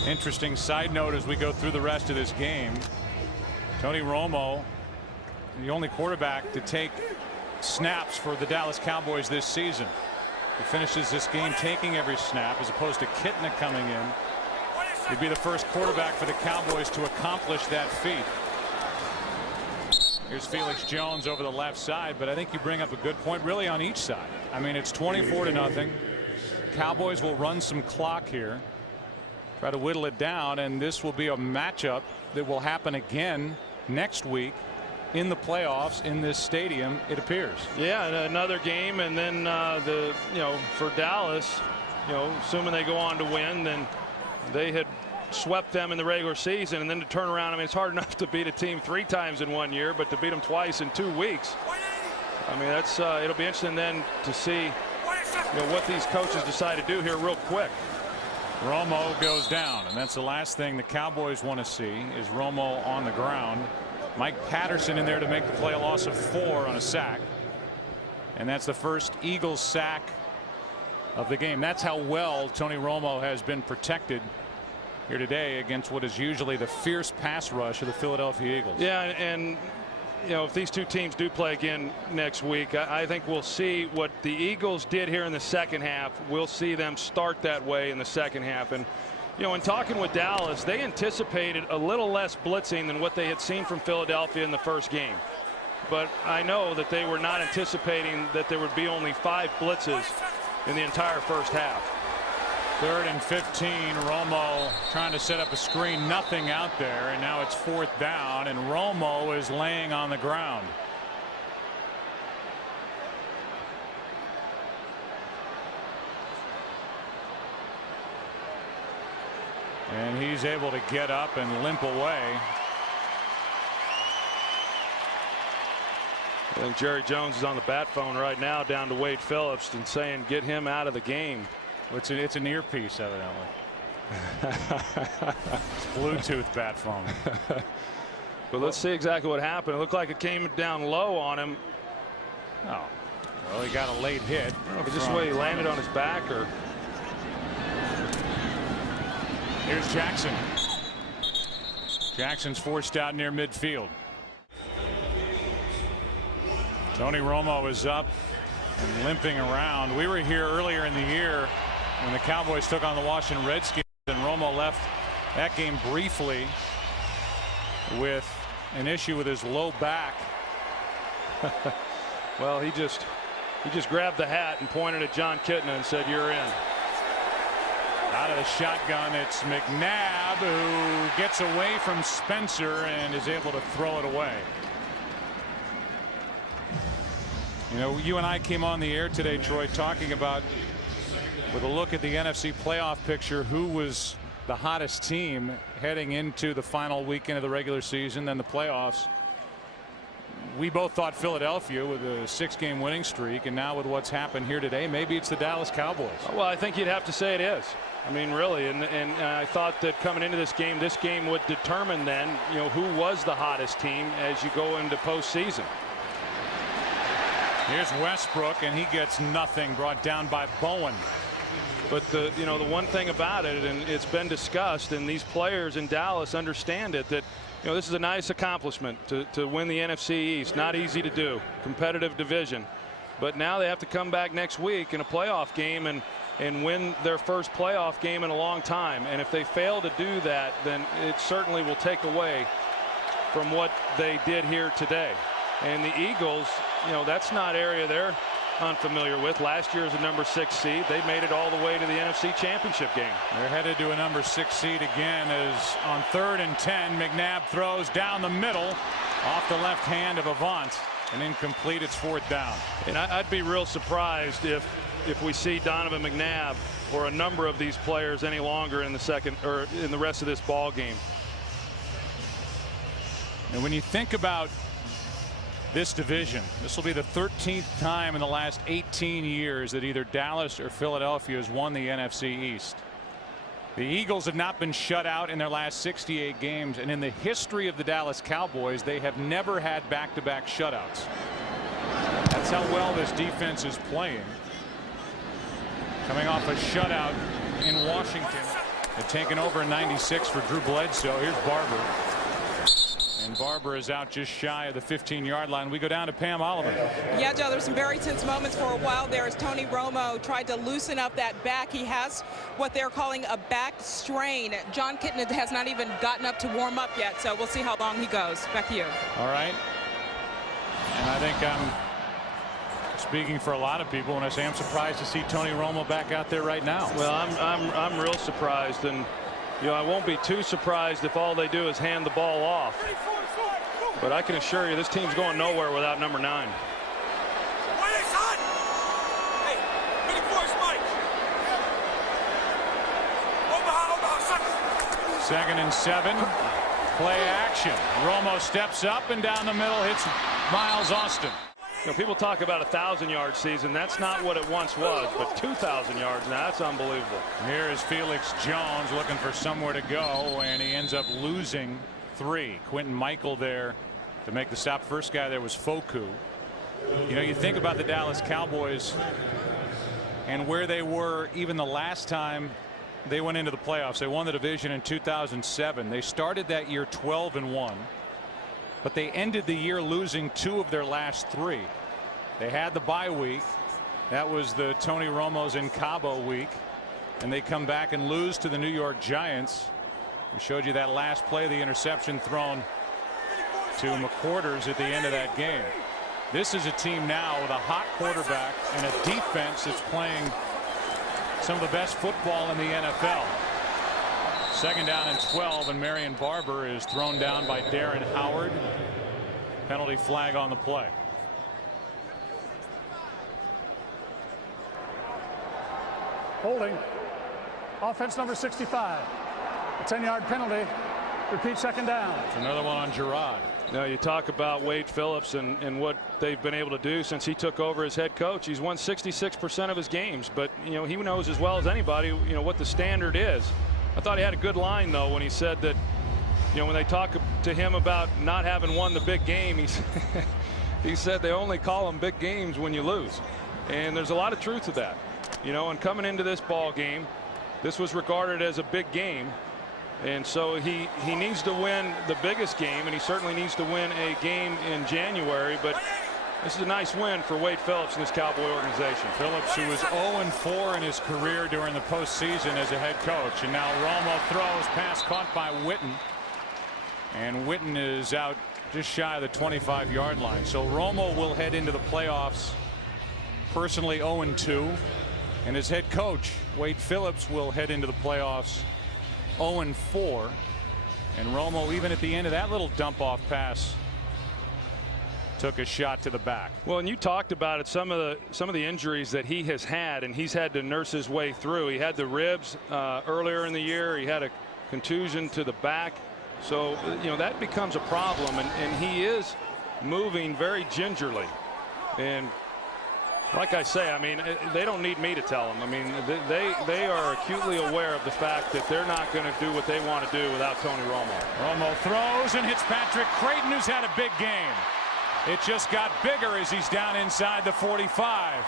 Interesting side note as we go through the rest of this game. Tony Romo, the only quarterback to take snaps for the Dallas Cowboys this season. He finishes this game taking every snap as opposed to Kitna coming in. He'd be the first quarterback for the Cowboys to accomplish that feat. Here's Felix Jones over the left side, but I think you bring up a good point really on each side. I mean, it's 24-0. Cowboys will run some clock here, try to whittle it down, and this will be a matchup that will happen again next week in the playoffs in this stadium, it appears. Yeah, and another game, and then for Dallas, assuming they go on to win, then they had swept them in the regular season, and then to turn around, I mean, it's hard enough to beat a team 3 times in 1 year, but to beat them twice in 2 weeks, I mean, that's it'll be interesting then to see what these coaches decide to do here real quick. Romo goes down, and that's the last thing the Cowboys want to see is Romo on the ground. Mike Patterson in there to make the play, a loss of 4 on a sack, and that's the first Eagles sack of the game. That's how well Tony Romo has been protected here today against what is usually the fierce pass rush of the Philadelphia Eagles. Yeah, and if these two teams do play again next week, I think we'll see what the Eagles did here in the second half. We'll see them start that way in the second half. And in talking with Dallas, they anticipated a little less blitzing than what they had seen from Philadelphia in the first game. But I know that they were not anticipating that there would be only 5 blitzes in the entire first half. 3rd and 15. Romo trying to set up a screen, nothing out there, and now it's 4th down, and Romo is laying on the ground. And he's able to get up and limp away. I think Jerry Jones is on the bat phone right now down to Wade Phillips and saying get him out of the game. It's an earpiece, evidently. It's Bluetooth bat phone. But let's see exactly what happened. It looked like it came down low on him. Oh, well, he got a late hit. Is this the way he landed on his back, or? Here's Jackson. Jackson's forced out near midfield. Tony Romo is up and limping around. We were here earlier in the year when the Cowboys took on the Washington Redskins, and Romo left that game briefly with an issue with his low back. Well, he just grabbed the hat and pointed at John Kitna and said, "You're in." Out of the shotgun, it's McNabb, who gets away from Spencer and is able to throw it away. You and I came on the air today, Troy, talking about, with a look at the NFC playoff picture, who was the hottest team heading into the final weekend of the regular season, then the playoffs. We both thought Philadelphia with a 6-game winning streak, and now with what's happened here today, maybe it's the Dallas Cowboys. Well, I think you'd have to say it is. I mean, really, and I thought that coming into this game would determine then, who was the hottest team as you go into postseason. Here's Westbrook, and he gets nothing, brought down by Bowen. But the one thing about it, and it's been discussed, and these players in Dallas understand it, that this is a nice accomplishment to win the NFC East. Not easy to do. Competitive division. But now they have to come back next week in a playoff game and win their first playoff game in a long time. And if they fail to do that, then it certainly will take away from what they did here today. And the Eagles, that's not area they're unfamiliar with. Last year as a number 6 seed, they made it all the way to the NFC Championship game. They're headed to a number 6 seed again, as on 3rd and 10, McNabb throws down the middle off the left hand of Avant, and incomplete. It's 4th down. And I'd be real surprised if we see Donovan McNabb or a number of these players any longer in the second or in the rest of this ball game. And when you think about this division, this will be the 13th time in the last 18 years that either Dallas or Philadelphia has won the NFC East. The Eagles have not been shut out in their last 68 games, and in the history of the Dallas Cowboys, they have never had back-to-back shutouts. That's how well this defense is playing. Coming off a shutout in Washington. They've taken over in '96 for Drew Bledsoe. Here's Barber. And Barber is out just shy of the 15-yard line. We go down to Pam Oliver. Yeah, Joe, there's some very tense moments for a while there as Tony Romo tried to loosen up that back. He has what they're calling a back strain. John Kitna has not even gotten up to warm up yet, so we'll see how long he goes. Back to you. All right. And I think I'm speaking for a lot of people when I say I'm surprised to see Tony Romo back out there right now. Well, I'm real surprised, and I won't be too surprised if all they do is hand the ball off. But I can assure you this team's going nowhere without number 9. Second and 7. Play action. Romo steps up and down the middle, hits Miles Austin. People talk about a 1,000-yard season. That's not what it once was, but 2,000 yards now, that's unbelievable. Here is Felix Jones looking for somewhere to go, and he ends up losing 3. Quentin Michael there to make the stop. First guy there was Foku. You think about the Dallas Cowboys and where they were even the last time they went into the playoffs. They won the division in 2007. They started that year 12-1. but they ended the year losing 2 of their last 3. They had the bye week. That was the Tony Romo's in Cabo week, and they come back and lose to the New York Giants. We showed you that last play, the interception thrown to McQuarters at the end of that game. This is a team now with a hot quarterback and a defense that's playing some of the best football in the NFL. 2nd down and 12, and Marion Barber is thrown down by Darren Howard. Penalty flag on the play. Holding. Offense number 65. A 10-yard penalty. Repeat 2nd down. It's another one on Gerard. Now you talk about Wade Phillips and what they've been able to do since he took over as head coach. He's won 66% of his games, but he knows as well as anybody what the standard is. I thought he had a good line though when he said that when they talk to him about not having won the big game, he said they only call them big games when you lose, and there's a lot of truth to that. And coming into this ball game, this was regarded as a big game. And so he needs to win the biggest game, and he certainly needs to win a game in January. But this is a nice win for Wade Phillips and his Cowboy organization. Phillips, who was 0-4 in his career during the postseason as a head coach, and now Romo throws, pass caught by Witten, and Witten is out just shy of the 25-yard line. So Romo will head into the playoffs personally 0-2, and his head coach Wade Phillips will head into the playoffs 0-4, and Romo, even at the end of that little dump off pass, took a shot to the back. Well, and you talked about it, some of the injuries that he has had, and he's had to nurse his way through. He had the ribs earlier in the year. He had a contusion to the back, so that becomes a problem, and he is moving very gingerly. And like I say, they don't need me to tell them. They are acutely aware of the fact that they're not going to do what they want to do without Tony Romo. Romo throws and hits Patrick Creighton, who's had a big game. It just got bigger as he's down inside the 45.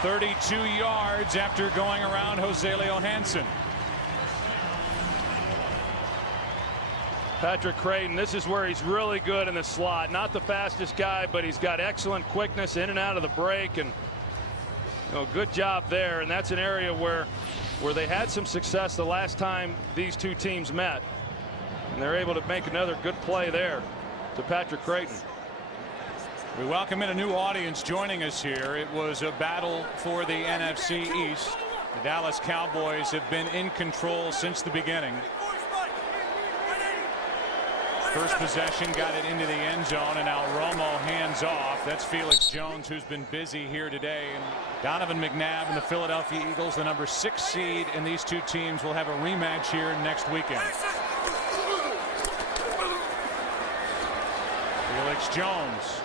32 yards after going around Jose Leo Hansen. Patrick Creighton, this is where he's really good in the slot. Not the fastest guy, but he's got excellent quickness in and out of the break, and good job there. And that's an area where they had some success the last time these two teams met, and they're able to make another good play there to Patrick Creighton. We welcome in a new audience joining us here. It was a battle for the NFC East. The Dallas Cowboys have been in control since the beginning. First possession, got it into the end zone, and now Romo hands off. That's Felix Jones, who's been busy here today. And Donovan McNabb and the Philadelphia Eagles, the number 6 seed, and these two teams will have a rematch here next weekend. Felix Jones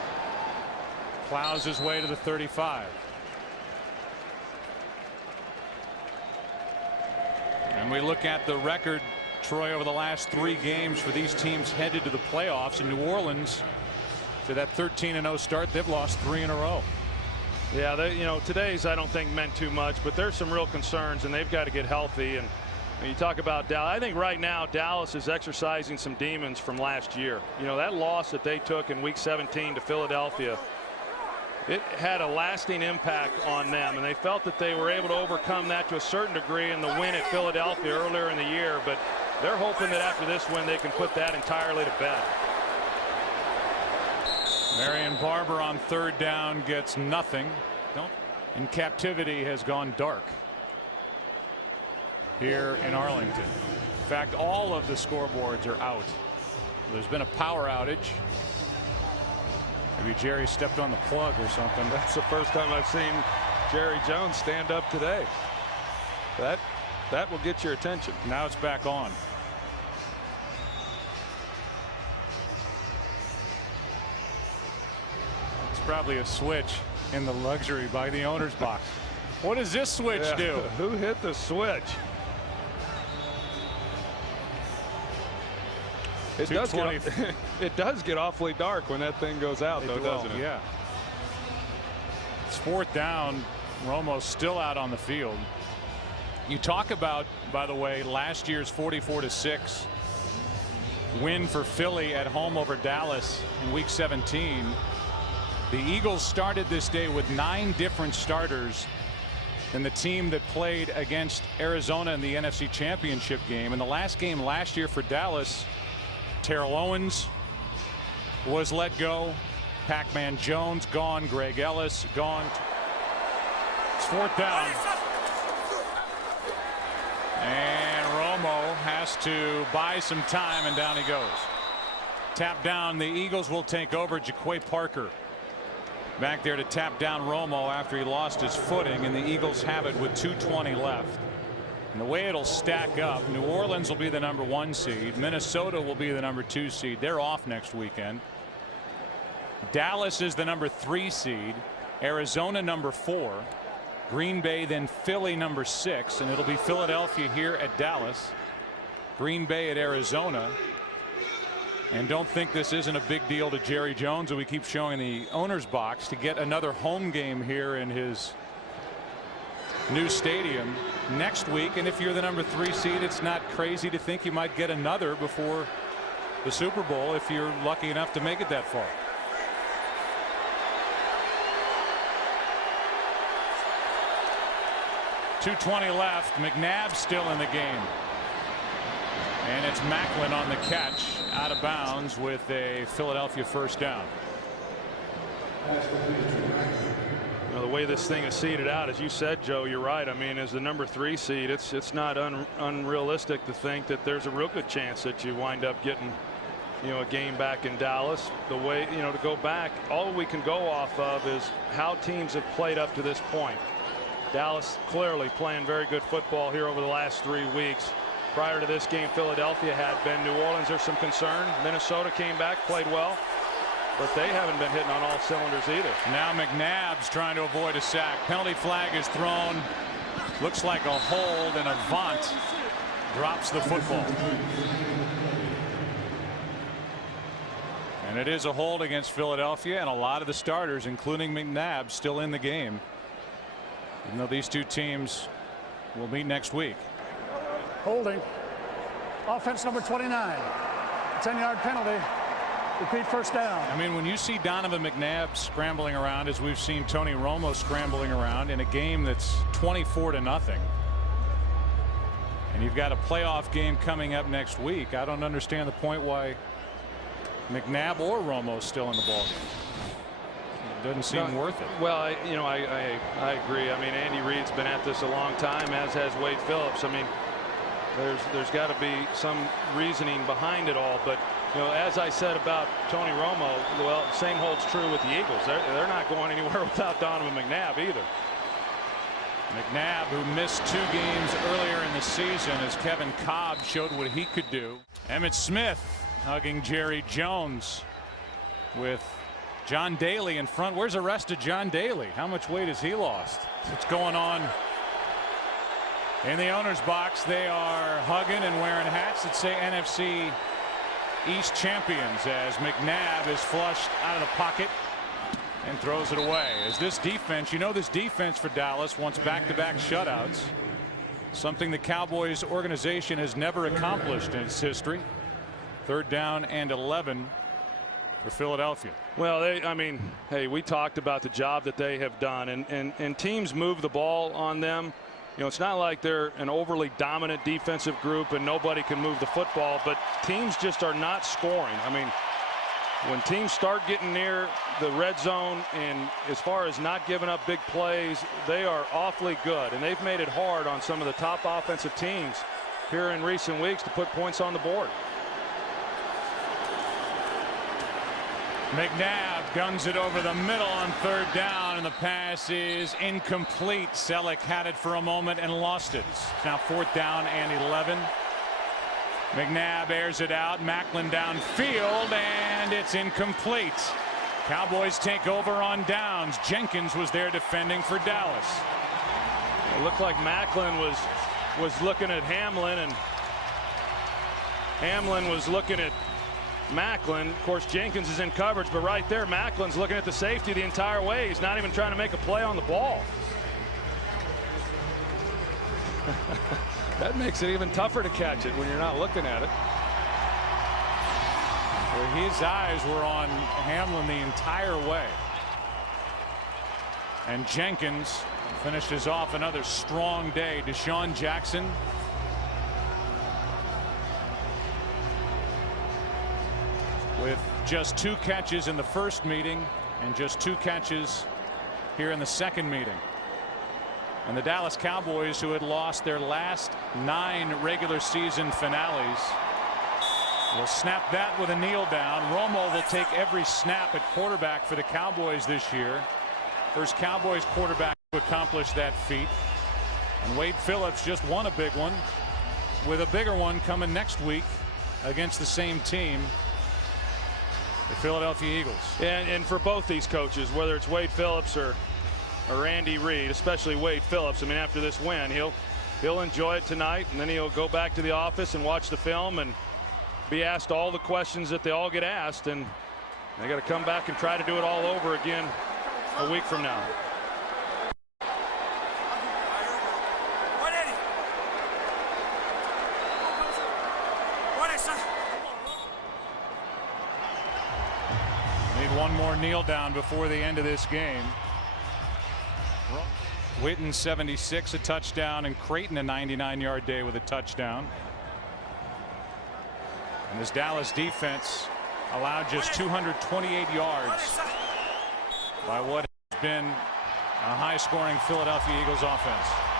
plows his way to the 35. And we look at the record, Troy, over the last 3 games for these teams headed to the playoffs. In New Orleans, to that 13-0 start, they've lost 3 in a row. Yeah, today's I don't think meant too much, but there's some real concerns, and they've got to get healthy. And you talk about Dallas. I think right now Dallas is exercising some demons from last year. That loss that they took in Week 17 to Philadelphia, it had a lasting impact on them, and they felt that they were able to overcome that to a certain degree in the win at Philadelphia earlier in the year. But they're hoping that after this win they can put that entirely to bed. Marion Barber on 3rd down gets nothing. And captivity has gone dark here in Arlington. In fact, all of the scoreboards are out. There's been a power outage. Maybe Jerry stepped on the plug or something. That's the first time I've seen Jerry Jones stand up today. That will get your attention. Now it's back on. It's probably a switch in the luxury by the owner's box. What does this switch do? Who hit the switch? It does get awfully dark when that thing goes out, though, doesn't it? Yeah. It's 4th down. Romo's still out on the field. You talk about, by the way, last year's 44-6 win for Philly at home over Dallas in week 17. The Eagles started this day with 9 different starters than the team that played against Arizona in the NFC Championship game. In the last game last year for Dallas, Terrell Owens was let go. Pac-Man Jones gone. Greg Ellis gone. It's 4th down. And Romo has to buy some time, and down he goes. Tap down. The Eagles will take over. Jaquay Parker back there to tap down Romo after he lost his footing, and the Eagles have it with 2:20 left. And the way it'll stack up, New Orleans will be the number 1 seed. Minnesota will be the number 2 seed. They're off next weekend. Dallas is the number 3 seed. Arizona number 4. Green Bay, then Philly number 6, and it'll be Philadelphia here at Dallas, Green Bay at Arizona. And don't think this isn't a big deal to Jerry Jones, who we keep showing the owner's box, to get another home game here in his new stadium next week. And if you're the number 3 seed, it's not crazy to think you might get another before the Super Bowl if you're lucky enough to make it that far. .220 left. McNabb still in the game. And it's Macklin on the catch, out of bounds with a Philadelphia first down. Well, the way this thing is seeded out, as you said, Joe, you're right. I mean, as the number 3 seed, it's not unrealistic to think that there's a real good chance that you wind up getting, a game back in Dallas. The way, to go back, all we can go off of is how teams have played up to this point. Dallas clearly playing very good football here over the last 3 weeks. Prior to this game, Philadelphia had been. New Orleans, there's some concern. Minnesota came back, played well, but they haven't been hitting on all cylinders either. Now McNabb's trying to avoid a sack. Penalty flag is thrown. Looks like a hold, and Avant drops the football. And it is a hold against Philadelphia, and a lot of the starters, including McNabb, still in the game, even though these two teams will meet next week. Holding. Offense number 29. 10-yard penalty. Repeat first down. I mean, when you see Donovan McNabb scrambling around, as we've seen Tony Romo scrambling around in a game that's 24-0, and you've got a playoff game coming up next week, I don't understand the point why McNabb or Romo is still in the ballgame. It doesn't seem worth it. Well, I agree. I mean, Andy Reid's been at this a long time, as has Wade Phillips. I mean, there's got to be some reasoning behind it all. But as I said about Tony Romo, well, same holds true with the Eagles. They're not going anywhere without Donovan McNabb either. McNabb, who missed 2 games earlier in the season as Kevin Cobb showed what he could do. Emmitt Smith hugging Jerry Jones with John Daly in front. Where's the rest of John Daly? How much weight has he lost? What's going on in the owner's box? They are hugging and wearing hats that say NFC East champions, as McNabb is flushed out of the pocket and throws it away. As this defense, this defense for Dallas wants back-to-back shutouts, something the Cowboys organization has never accomplished in its history. 3rd down and 11 for Philadelphia. Well, I mean, hey, we talked about the job that they have done, and teams move the ball on them. It's not like they're an overly dominant defensive group and nobody can move the football, but teams just are not scoring. I mean, when teams start getting near the red zone, and as far as not giving up big plays, they are awfully good, and they've made it hard on some of the top offensive teams here in recent weeks to put points on the board. McNabb guns it over the middle on 3rd down, and the pass is incomplete. Selleck had it for a moment and lost it. It's now 4th down and 11. McNabb airs it out. Macklin downfield, and it's incomplete. Cowboys take over on downs. Jenkins was there defending for Dallas. It looked like Macklin was looking at Hamlin, and Hamlin was looking at Macklin. Of course, Jenkins is in coverage, but right there, Macklin's looking at the safety the entire way. He's not even trying to make a play on the ball. That makes it even tougher to catch it when you're not looking at it. His eyes were on Hamlin the entire way. And Jenkins finishes off another strong day. Deshaun Jackson with just 2 catches in the first meeting and just 2 catches here in the second meeting. And the Dallas Cowboys, who had lost their last 9 regular season finales, will snap that with a kneel down. Romo will take every snap at quarterback for the Cowboys this year. First Cowboys quarterback to accomplish that feat. And Wade Phillips just won a big one, with a bigger one coming next week against the same team, the Philadelphia Eagles. And for both these coaches, whether it's Wade Phillips or Andy Reid, especially Wade Phillips, I mean, after this win, he'll enjoy it tonight, and then he'll go back to the office and watch the film and be asked all the questions that they all get asked, and they got to come back and try to do it all over again a week from now. Need one more kneel down before the end of this game. Witten 76, a touchdown, and Creighton a 99-yard day with a touchdown. And this Dallas defense allowed just 228 yards by what has been a high-scoring Philadelphia Eagles offense.